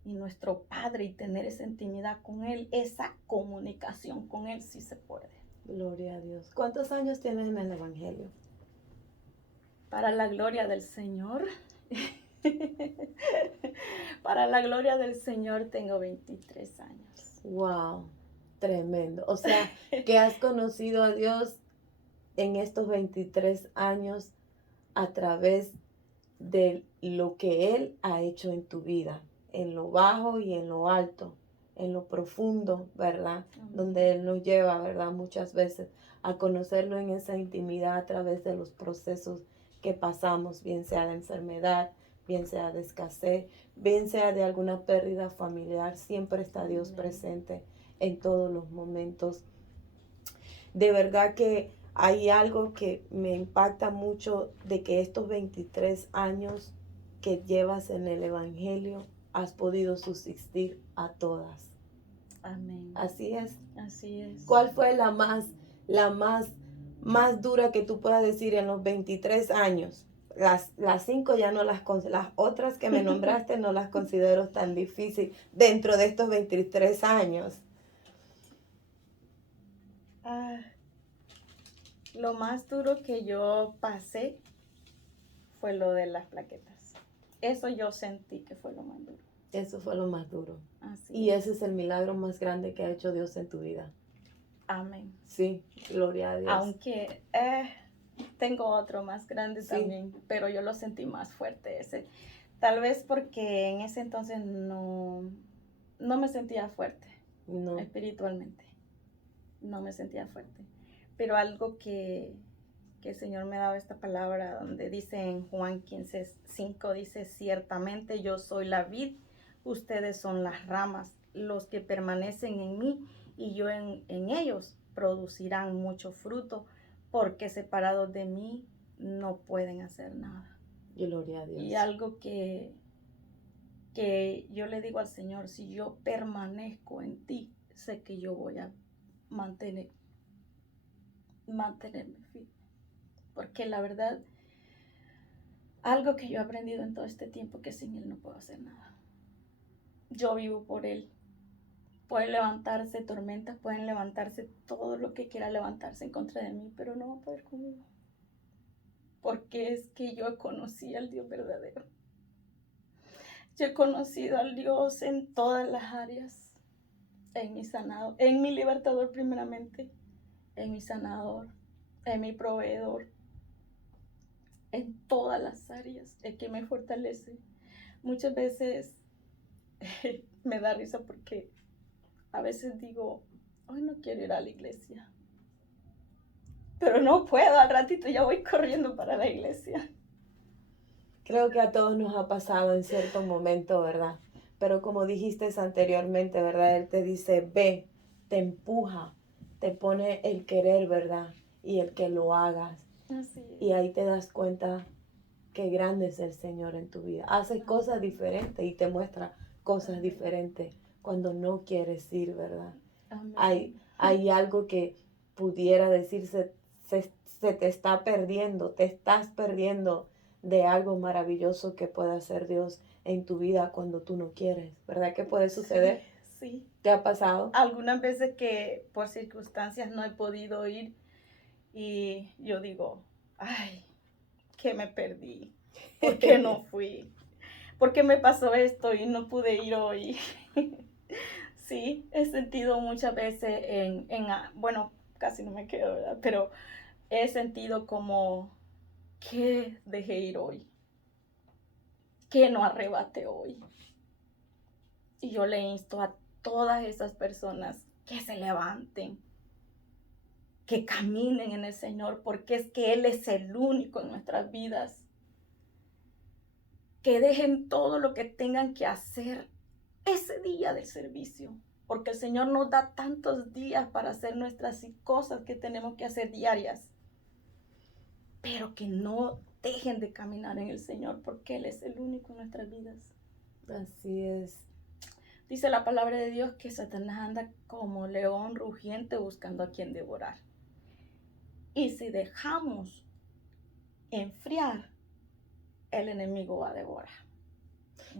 y nuestro Padre, y tener esa intimidad con Él, esa comunicación con Él, sí se puede. Gloria a Dios. ¿Cuántos años tienes en el Evangelio? Para la gloria del Señor. Para la gloria del Señor tengo 23 años. Wow, tremendo. O sea, que has conocido a Dios en estos 23 años a través de lo que Él ha hecho en tu vida, en lo bajo y en lo alto, en lo profundo, ¿verdad? Donde Él nos lleva, ¿verdad? Muchas veces a conocerlo en esa intimidad a través de los procesos que pasamos, bien sea de enfermedad, bien sea de escasez, bien sea de alguna pérdida familiar. Siempre está Dios presente en todos los momentos. De verdad que hay algo que me impacta mucho de que estos 23 años que llevas en el Evangelio has podido subsistir a todas. Amén. Así es. Así es. ¿Cuál fue la más dura que tú puedas decir en los 23 años? las 5 ya no las otras que me nombraste no las considero tan difícil dentro de estos 23 años. Lo más duro que yo pasé fue lo de las plaquetas. Eso yo sentí que fue lo más duro. Eso fue lo más duro. Así Y es. ese es el milagro más grande que ha hecho Dios en tu vida. Amén. Sí, gloria a Dios. Aunque tengo otro más grande Sí. también, pero yo lo sentí más fuerte ese. Tal vez porque en ese entonces no me sentía fuerte No. espiritualmente. No me sentía fuerte. Pero algo que el Señor me ha dado esta palabra donde dice en Juan 15:5, dice, ciertamente yo soy la vid, ustedes son las ramas, los que permanecen en mí y yo en ellos producirán mucho fruto, porque separados de mí no pueden hacer nada. Gloria a Dios. Y algo que yo le digo al Señor, si yo permanezco en ti, sé que yo voy a mantenerme firme. Porque la verdad, algo que yo he aprendido en todo este tiempo, que sin Él no puedo hacer nada. Yo vivo por Él. Pueden levantarse tormentas, pueden levantarse todo lo que quiera levantarse en contra de mí, pero no va a poder conmigo. Porque es que yo conocí al Dios verdadero. Yo he conocido al Dios en todas las áreas. En mi sanador, en mi libertador primeramente, en mi sanador, en mi proveedor. En todas las áreas, el que me fortalece. Muchas veces me da risa porque a veces digo, hoy no quiero ir a la iglesia. Pero no puedo, al ratito ya voy corriendo para la iglesia. Creo que a todos nos ha pasado en cierto momento, ¿verdad? Pero como dijiste anteriormente, ¿verdad? Él te dice, ve, te empuja, te pone el querer, ¿verdad? Y el que lo hagas. Así es. Y ahí te das cuenta qué grande es el Señor en tu vida. Hace cosas diferentes y te muestra cosas diferentes cuando no quieres ir, ¿verdad? Amén. Hay algo que pudiera decirse, se te está perdiendo, te estás perdiendo de algo maravilloso que puede hacer Dios en tu vida cuando tú no quieres, ¿verdad? ¿Qué puede suceder? Sí. ¿Te ha pasado? Algunas veces que por circunstancias no he podido ir y yo digo, ay, que me perdí, ¿por qué no fui? ¿Por qué me pasó esto y no pude ir hoy? Sí, he sentido muchas veces bueno, casi no me quedo, ¿verdad? Pero he sentido como que dejé ir hoy, que no arrebate hoy. Y yo le insto a todas esas personas que se levanten, que caminen en el Señor, porque es que Él es el único en nuestras vidas. Que dejen todo lo que tengan que hacer ese día del servicio, porque el Señor nos da tantos días para hacer nuestras cosas que tenemos que hacer diarias, pero que no dejen de caminar en el Señor, porque Él es el único en nuestras vidas. Así es. Dice la palabra de Dios que Satanás anda como león rugiente buscando a quien devorar. Y si dejamos enfriar, el enemigo va a devorar.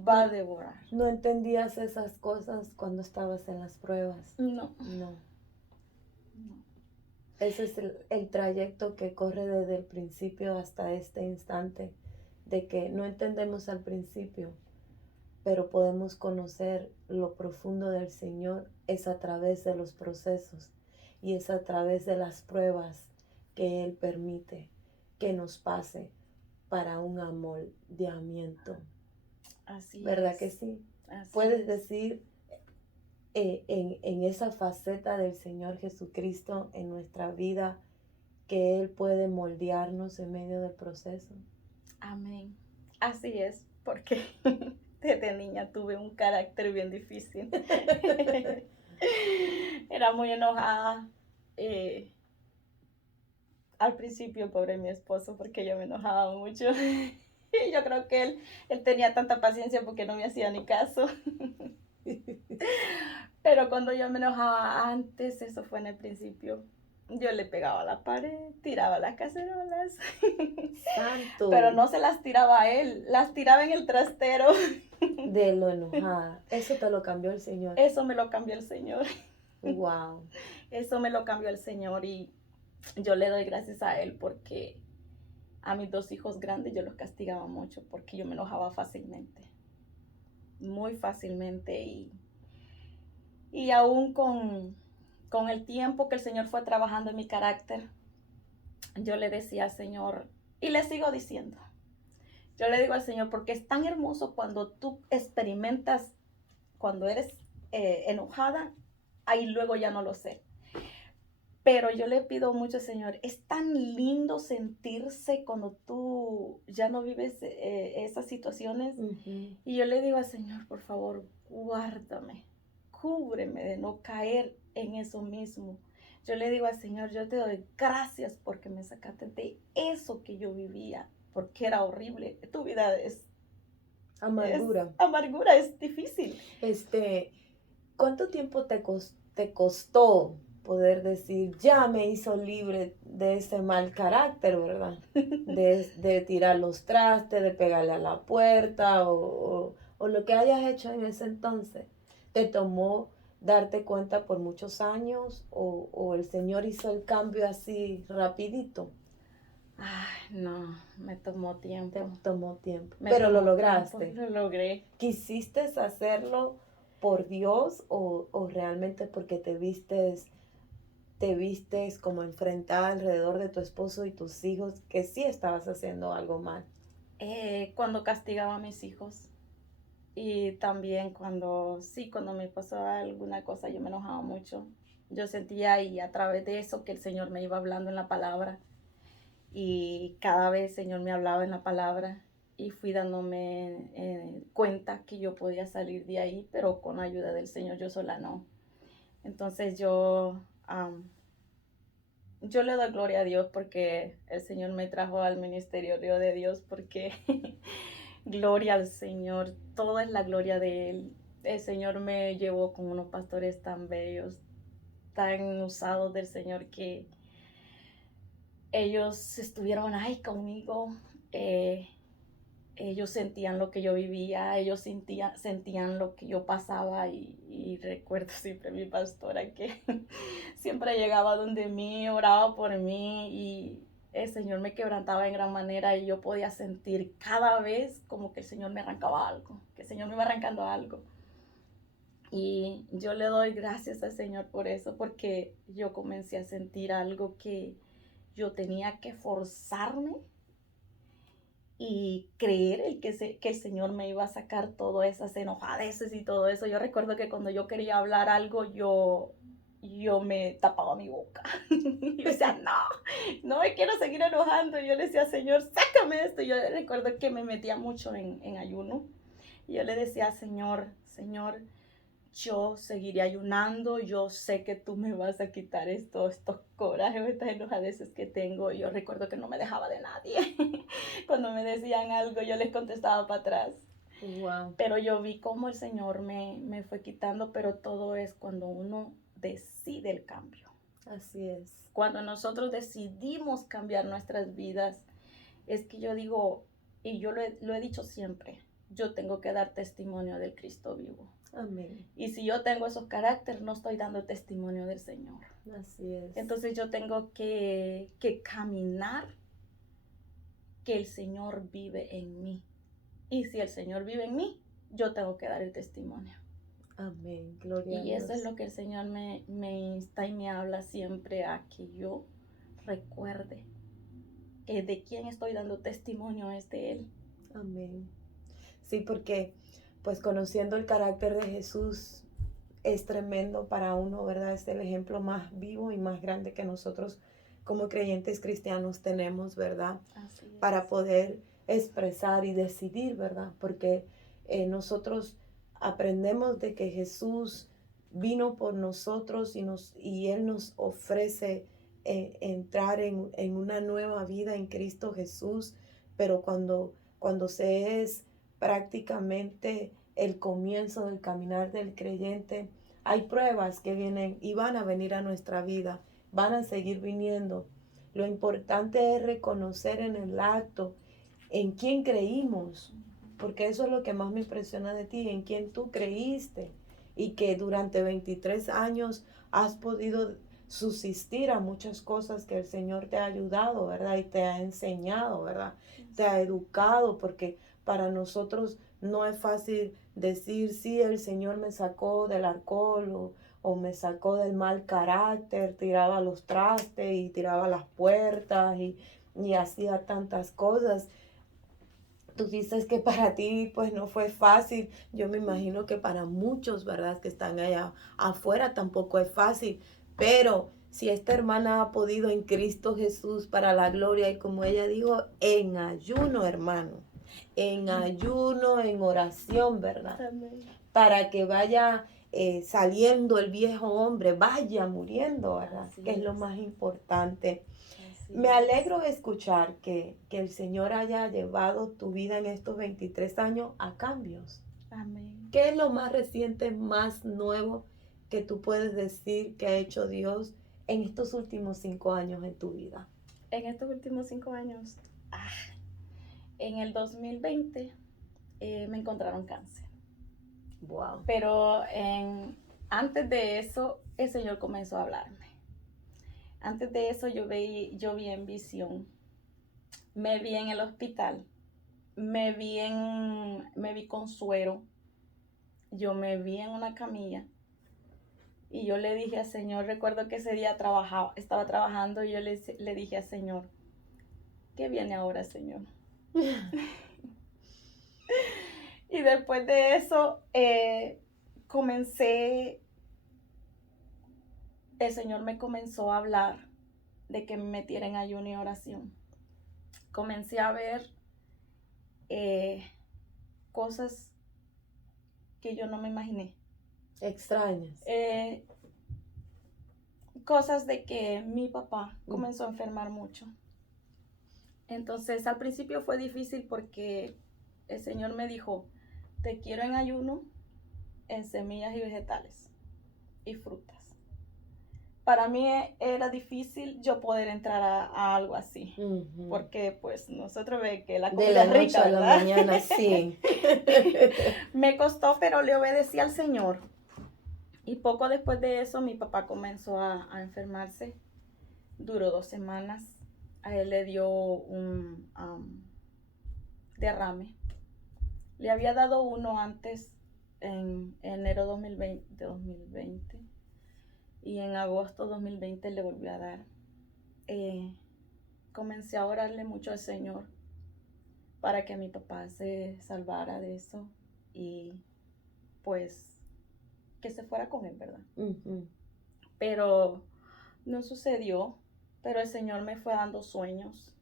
Va a devorar. ¿No entendías esas cosas cuando estabas en las pruebas? No. No. Ese es el trayecto que corre desde el principio hasta este instante, de que no entendemos al principio, pero podemos conocer lo profundo del Señor es a través de los procesos y es a través de las pruebas que Él permite que nos pase para un amoldeamiento. Así ¿Verdad es. que sí? Así Puedes es. decir en esa faceta del Señor Jesucristo en nuestra vida que Él puede moldearnos en medio del proceso. Amén. Así es, porque desde niña tuve un carácter bien difícil. Era muy enojada. Al principio, pobre mi esposo, porque yo me enojaba mucho. Y yo creo que él tenía tanta paciencia porque no me hacía ni caso. Pero cuando yo me enojaba antes, eso fue en el principio, Yo le pegaba a la pared, tiraba las cacerolas, Santo. pero no se las tiraba a él, las tiraba en el trastero. De lo enojada. Eso te lo cambió el Señor. Eso me lo cambió el Señor. Wow. Eso me lo cambió el Señor y yo le doy gracias a Él porque a mis 2 hijos grandes yo los castigaba mucho porque yo me enojaba fácilmente, muy fácilmente y aún con el tiempo que el Señor fue trabajando en mi carácter, yo le decía al Señor, y le sigo diciendo, yo le digo al Señor, porque es tan hermoso cuando tú experimentas, cuando eres enojada, ahí luego ya no lo sé. Pero yo le pido mucho, Señor, es tan lindo sentirse cuando tú ya no vives esas situaciones. Uh-huh. Y yo le digo al Señor, por favor, guárdame, cúbreme de no caer en eso mismo. Yo le digo al Señor, yo te doy gracias porque me sacaste de eso que yo vivía, porque era horrible. Tu vida es Amargura. Amargura, es difícil. ¿Cuánto tiempo te costó poder decir, ya me hizo libre de ese mal carácter, ¿verdad? De tirar los trastes, de pegarle a la puerta o lo que hayas hecho en ese entonces. ¿Te tomó darte cuenta por muchos años o el Señor hizo el cambio así rapidito? Ay, no, me tomó tiempo. Te tomó tiempo, Me pero lo tomó lograste. tiempo, lo logré. ¿Quisiste hacerlo por Dios o realmente porque te vistes como enfrentada alrededor de tu esposo y tus hijos que sí estabas haciendo algo mal? Cuando castigaba a mis hijos y también cuando me pasaba alguna cosa yo me enojaba mucho. Yo sentía y a través de eso que el Señor me iba hablando en la palabra y cada vez el Señor me hablaba en la palabra y fui dándome cuenta que yo podía salir de ahí, pero con la ayuda del Señor, yo sola no. Entonces yo le doy gloria a Dios porque el Señor me trajo al ministerio de Dios porque gloria al Señor, toda es la gloria de Él. El Señor me llevó con unos pastores tan bellos, tan usados del Señor que ellos estuvieron ahí conmigo. Ellos sentían lo que yo vivía, ellos sentían lo que yo pasaba y recuerdo siempre a mi pastora que siempre llegaba donde mí, oraba por mí y el Señor me quebrantaba en gran manera y yo podía sentir cada vez como que el Señor me arrancaba algo, que el Señor me iba arrancando algo. Y yo le doy gracias al Señor por eso, porque yo comencé a sentir algo que yo tenía que forzarme y creer que el Señor me iba a sacar todas esas enojadeces y todo eso. Yo recuerdo que cuando yo quería hablar algo, yo me tapaba mi boca. Yo decía, no me quiero seguir enojando. Yo le decía, Señor, sácame esto. Yo recuerdo que me metía mucho en ayuno. Y yo le decía, Señor, yo seguiré ayunando, yo sé que tú me vas a quitar estos corajes, estas enojadeces que tengo. Yo recuerdo que no me dejaba de nadie. Cuando me decían algo, yo les contestaba para atrás. Wow. Pero yo vi cómo el Señor me fue quitando, pero todo es cuando uno decide el cambio. Así es. Cuando nosotros decidimos cambiar nuestras vidas, es que yo digo, y yo lo he dicho siempre, yo tengo que dar testimonio del Cristo vivo. Amén. Y si yo tengo esos caracteres, no estoy dando testimonio del Señor. Así es. Entonces yo tengo que caminar que el Señor vive en mí. Y si el Señor vive en mí, yo tengo que dar el testimonio. Amén. Gloria a Dios. Y eso es lo que el Señor me insta y me habla siempre a que yo recuerde que de quién estoy dando testimonio es de Él. Amén. Sí, porque pues conociendo el carácter de Jesús es tremendo para uno, ¿verdad? Es el ejemplo más vivo y más grande que nosotros como creyentes cristianos tenemos, ¿verdad? Así es. Para poder expresar y decidir, ¿verdad? Porque nosotros aprendemos de que Jesús vino por nosotros y Él nos ofrece entrar en una nueva vida en Cristo Jesús, pero cuando se es prácticamente el comienzo del caminar del creyente, hay pruebas que vienen y van a venir a nuestra vida van a seguir viniendo. Lo importante es reconocer en el acto en quién creímos, porque eso es lo que más me impresiona de ti, en quién tú creíste y que durante 23 años has podido subsistir a muchas cosas que el Señor te ha ayudado, ¿verdad? Y te ha enseñado, ¿verdad? Te ha educado, porque para nosotros no es fácil decir, sí, el Señor me sacó del alcohol o me sacó del mal carácter, tiraba los trastes y tiraba las puertas y hacía tantas cosas. Tú dices que para ti pues no fue fácil. Yo me imagino que para muchos, ¿verdad? Que están allá afuera tampoco es fácil. Pero si esta hermana ha podido en Cristo Jesús para la gloria y como ella dijo, en ayuno, hermano. En ayuno, en oración, ¿verdad? Amén. Para que vaya saliendo el viejo hombre, vaya muriendo, ¿verdad? Así Que es lo es. más importante. Así Me es. alegro de escuchar que el Señor haya llevado tu vida en estos 23 años a cambios. Amén. ¿Qué es lo más reciente, más nuevo que tú puedes decir que ha hecho Dios en estos últimos 5 años en tu vida? En estos últimos 5 años, en el 2020 me encontraron cáncer. Wow. Pero antes de eso, el Señor comenzó a hablarme. Antes de eso yo vi en visión. Me vi en el hospital. Me vi con suero. Yo me vi en una camilla. Y yo le dije al Señor, recuerdo que ese día estaba trabajando y yo le dije al Señor, ¿qué viene ahora, Señor? Y después de eso, el Señor me comenzó a hablar de que me metiera en ayuno y oración. Comencé a ver cosas que yo no me imaginé. Extrañas. Cosas de que mi papá comenzó a enfermar mucho. Entonces, al principio fue difícil porque el Señor me dijo, te quiero en ayuno, en semillas y vegetales y frutas. Para mí era difícil yo poder entrar a algo así, porque pues nosotros ve que la comida de la es noche rica, a la ¿verdad? mañana, sí. Me costó, pero le obedecí al Señor. Y poco después de eso, mi papá comenzó a enfermarse. Duró 2 semanas. A él le dio un derrame. Le había dado uno antes, en enero 2020. Y en agosto 2020 le volvió a dar. Comencé a orarle mucho al Señor para que mi papá se salvara de eso y pues que se fuera con él, ¿verdad? Pero no sucedió, pero el Señor me fue dando sueños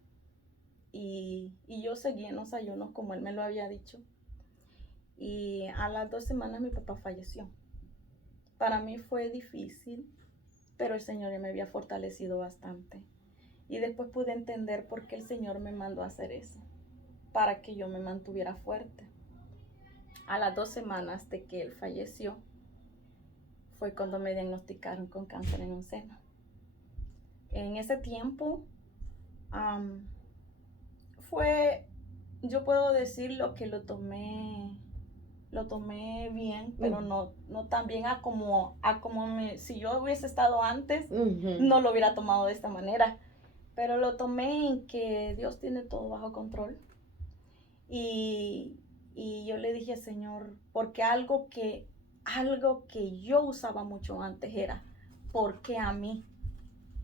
y yo seguí en los ayunos como Él me lo había dicho. Y a las 2 semanas mi papá falleció. Para mí fue difícil, pero el Señor ya me había fortalecido bastante. Y después pude entender por qué el Señor me mandó a hacer eso, para que yo me mantuviera fuerte. A las 2 semanas de que él falleció, fue cuando me diagnosticaron con cáncer en un seno. En ese tiempo, yo puedo decir lo que lo tomé bien, pero no tan bien si yo hubiese estado antes, no lo hubiera tomado de esta manera. Pero lo tomé en que Dios tiene todo bajo control. Y yo le dije, Señor, porque algo que yo usaba mucho antes era, ¿por qué a mí?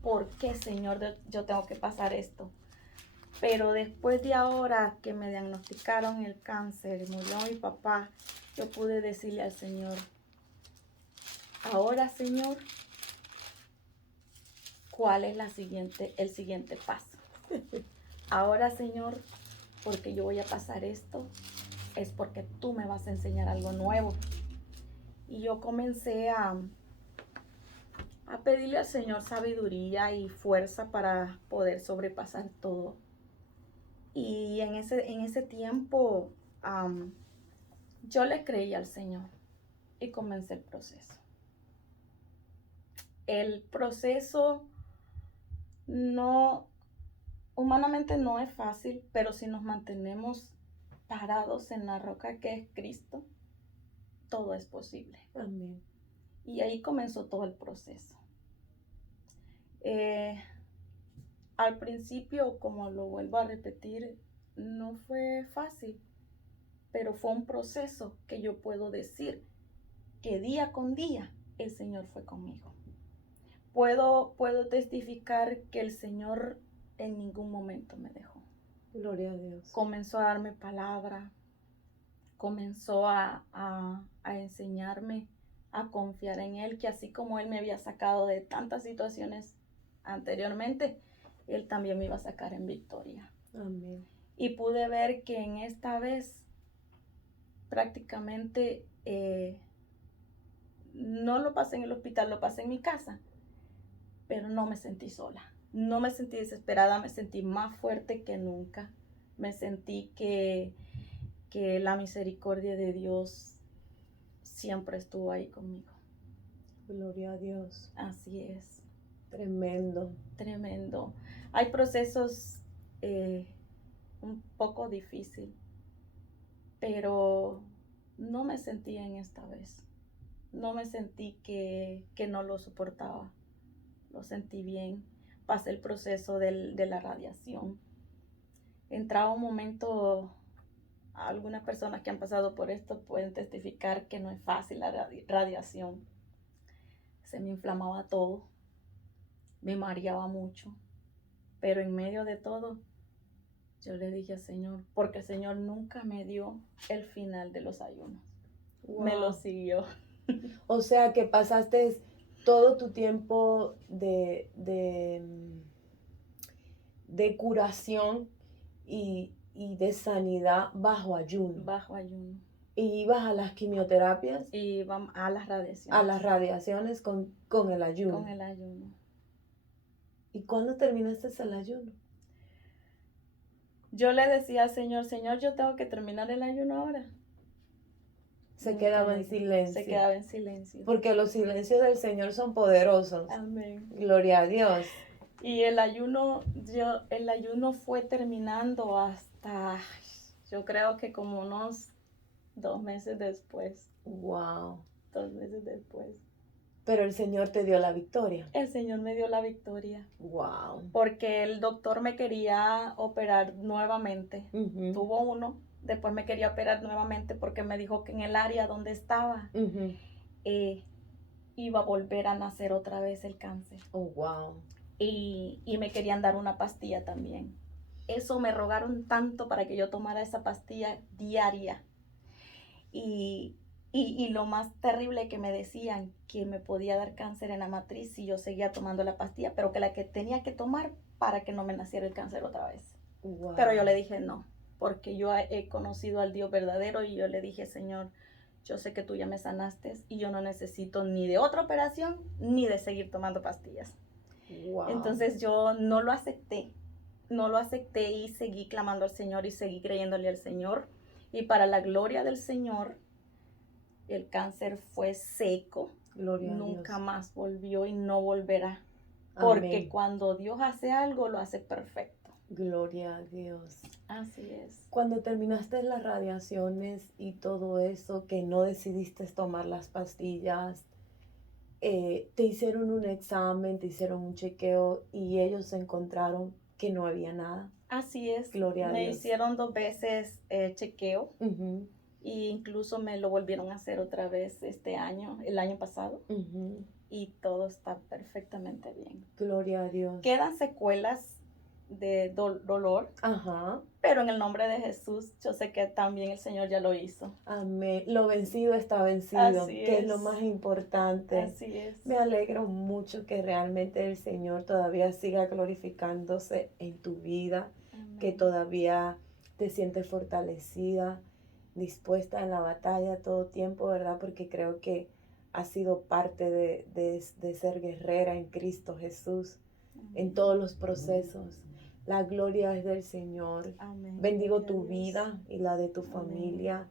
¿Por qué, Señor, yo tengo que pasar esto? Pero después de ahora que me diagnosticaron el cáncer, murió mi papá, yo pude decirle al Señor, ahora, Señor, ¿cuál es el siguiente paso? Ahora, Señor, porque yo voy a pasar esto, es porque tú me vas a enseñar algo nuevo. Y yo comencé a pedirle al Señor sabiduría y fuerza para poder sobrepasar todo. Y en ese tiempo yo le creí al Señor y comencé el proceso. El proceso no, humanamente no es fácil, pero si nos mantenemos parados en la roca que es Cristo, todo es posible. Amén. Y ahí comenzó todo el proceso. Al principio, como lo vuelvo a repetir, no fue fácil, pero fue un proceso que yo puedo decir que día con día el Señor fue conmigo. Puedo testificar que el Señor en ningún momento me dejó. Gloria a Dios. Comenzó a darme palabra, comenzó a enseñarme a confiar en Él, que así como Él me había sacado de tantas situaciones anteriormente, Él también me iba a sacar en victoria. Amén. Y pude ver que en esta vez prácticamente no lo pasé en el hospital, lo pasé en mi casa, pero no me sentí sola, no me sentí desesperada, me sentí más fuerte que nunca, me sentí que la misericordia de Dios siempre estuvo ahí conmigo. Gloria a Dios. Así es. Tremendo. Tremendo. Hay procesos un poco difíciles, pero no me sentí en esta vez. No me sentí que no lo soportaba. Lo sentí bien. Pasé el proceso de la radiación. Entraba un momento, algunas personas que han pasado por esto pueden testificar que no es fácil la radiación. Se me inflamaba todo, me mareaba mucho, pero en medio de todo, yo le dije al Señor, porque el Señor nunca me dio el final de los ayunos. Wow. Me lo siguió. O sea que pasaste todo tu tiempo de curación y de sanidad bajo ayuno. Bajo ayuno. Y ibas a las quimioterapias. Y vamos a las radiaciones. A las radiaciones con el ayuno. Con el ayuno. ¿Y cuándo terminaste el ayuno? Yo le decía al Señor, Señor, yo tengo que terminar el ayuno ahora. Se quedaba en silencio. Se quedaba en silencio. Porque los silencios del Señor son poderosos. Amén. Gloria a Dios. Y el ayuno fue terminando hasta, yo creo que como unos 2 meses después. Wow. 2 meses después. Pero el Señor te dio la victoria. El Señor me dio la victoria. Wow. Porque el doctor me quería operar nuevamente. Tuvo uno, después me quería operar nuevamente porque me dijo que en el área donde estaba iba a volver a nacer otra vez el cáncer. Oh, wow. Y me querían dar una pastilla también. Eso me rogaron tanto para que yo tomara esa pastilla diaria. Y lo más terrible que me decían que me podía dar cáncer en la matriz si yo seguía tomando la pastilla, pero que la que tenía que tomar para que no me naciera el cáncer otra vez. Wow. Pero yo le dije no, porque yo he conocido al Dios verdadero y yo le dije, Señor, yo sé que tú ya me sanaste y yo no necesito ni de otra operación ni de seguir tomando pastillas. Wow. Entonces yo no lo acepté y seguí clamando al Señor y seguí creyéndole al Señor. Y para la gloria del Señor, el cáncer fue seco. Gloria Nunca a Dios. más volvió y no volverá. Porque Amén. Cuando Dios hace algo, lo hace perfecto. Gloria a Dios. Así es. Cuando terminaste las radiaciones y todo eso, que no decidiste tomar las pastillas, te hicieron un examen, te hicieron un chequeo y ellos encontraron que no había nada. Así es. Gloria a Me Dios. hicieron 2 veces chequeo. E incluso me lo volvieron a hacer otra vez el año pasado. Y todo está perfectamente bien. Gloria a Dios. Quedan secuelas de dolor. Ajá. Pero en el nombre de Jesús, yo sé que también el Señor ya lo hizo. Amén. Lo vencido está vencido, Así que es es lo más importante. Así es. Me alegro mucho que realmente el Señor todavía siga glorificándose en tu vida, Amén. que todavía te sientes fortalecida, dispuesta en la batalla todo tiempo, ¿verdad? Porque creo que has sido parte de ser guerrera en Cristo Jesús, en todos los procesos. La gloria es del Señor. Amén. Bendigo Gloria a tu Dios. vida y la de tu Amén. familia.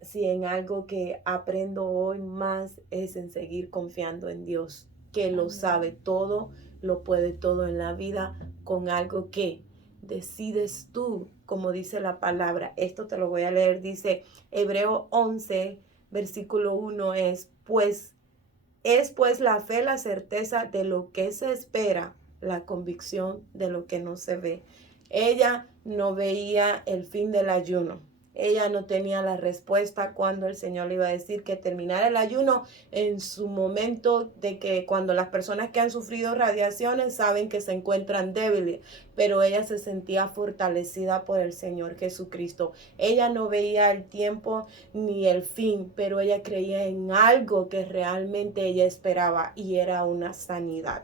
Si en algo que aprendo hoy más es en seguir confiando en Dios. que lo Amén. sabe todo, lo puede todo en la vida, con algo que decides tú, como dice la palabra. Esto te lo voy a leer, dice Hebreo 11, versículo 1 es pues la fe la certeza de lo que se espera, la convicción de lo que no se ve. Ella no veía el fin del ayuno. Ella no tenía la respuesta cuando el Señor le iba a decir que terminara el ayuno en su momento de que cuando las personas que han sufrido radiaciones saben que se encuentran débiles, pero ella se sentía fortalecida por el Señor Jesucristo. Ella no veía el tiempo ni el fin, pero ella creía en algo que realmente ella esperaba y era una sanidad.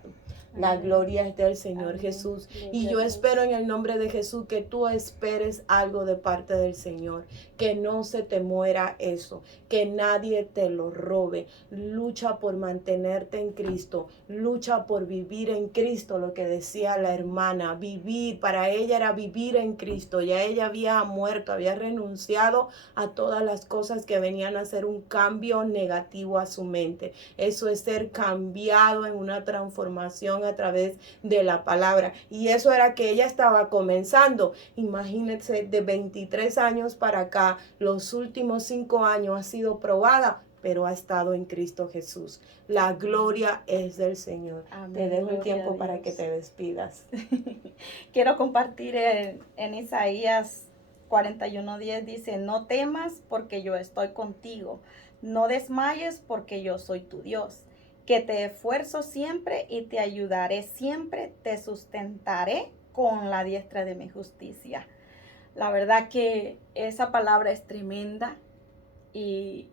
La Amén. gloria es del Señor Amén. Jesús. Gloria Y a yo Dios. espero en el nombre de Jesús que tú esperes algo de parte del Señor. Que no se te muera eso. Que nadie te lo robe. Lucha por mantenerte en Cristo. Lucha por vivir en Cristo, lo que decía la hermana. Vivir, para ella era vivir en Cristo. Ya ella había muerto, había renunciado a todas las cosas que venían a hacer un cambio negativo a su mente. Eso es ser cambiado en una transformación a través de la palabra. Y eso era que ella estaba comenzando. Imagínense, de 23 años para acá, los últimos 5 años ha sido probada, pero ha estado en Cristo Jesús. La gloria es del Señor. Amén. Te dejo el Gloria tiempo a para Dios. que te despidas. Quiero compartir en Isaías 41:10 dice, no temas porque yo estoy contigo, no desmayes porque yo soy tu Dios, que te esfuerzo siempre y te ayudaré siempre, te sustentaré con la diestra de mi justicia. La verdad que esa palabra es tremenda y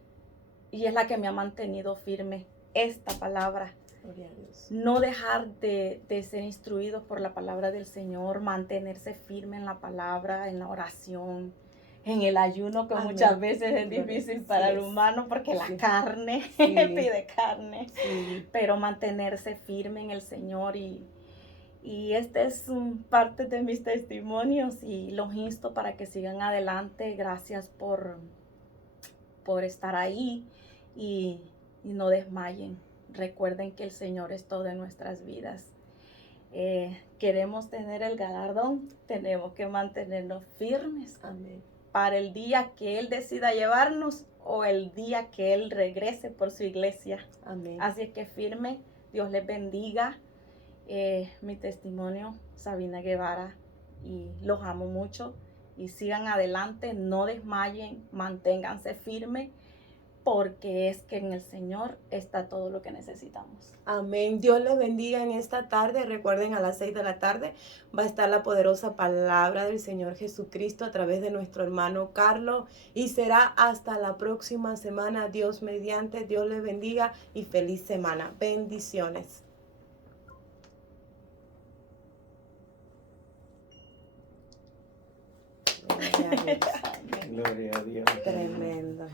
es la que me ha mantenido firme, esta palabra. Gloria a Dios. No dejar de ser instruidos por la palabra del Señor, mantenerse firme en la palabra, en la oración, en el ayuno, que Amén. muchas veces es Gloria. difícil para Sí el es. humano porque la Sí. carne Sí. pide carne, Sí. pero mantenerse firme en el Señor y este es parte de mis testimonios y los insto para que sigan adelante. Gracias por estar ahí y no desmayen. Recuerden que el Señor es todo en nuestras vidas. Queremos tener el galardón, tenemos que mantenernos firmes Amén. para el día que Él decida llevarnos o el día que Él regrese por su iglesia. Amén. Así es que firme, Dios les bendiga. Mi testimonio, Sabina Guevara, y los amo mucho y sigan adelante, no desmayen, manténganse firmes, porque es que en el Señor está todo lo que necesitamos. Amén. Dios les bendiga en esta tarde. Recuerden, a las 6 de la tarde va a estar la poderosa palabra del Señor Jesucristo a través de nuestro hermano Carlos. Y será hasta la próxima semana. Dios mediante. Dios les bendiga y feliz semana. Bendiciones. Gloria a Dios. Gloria a Dios. Tremendo.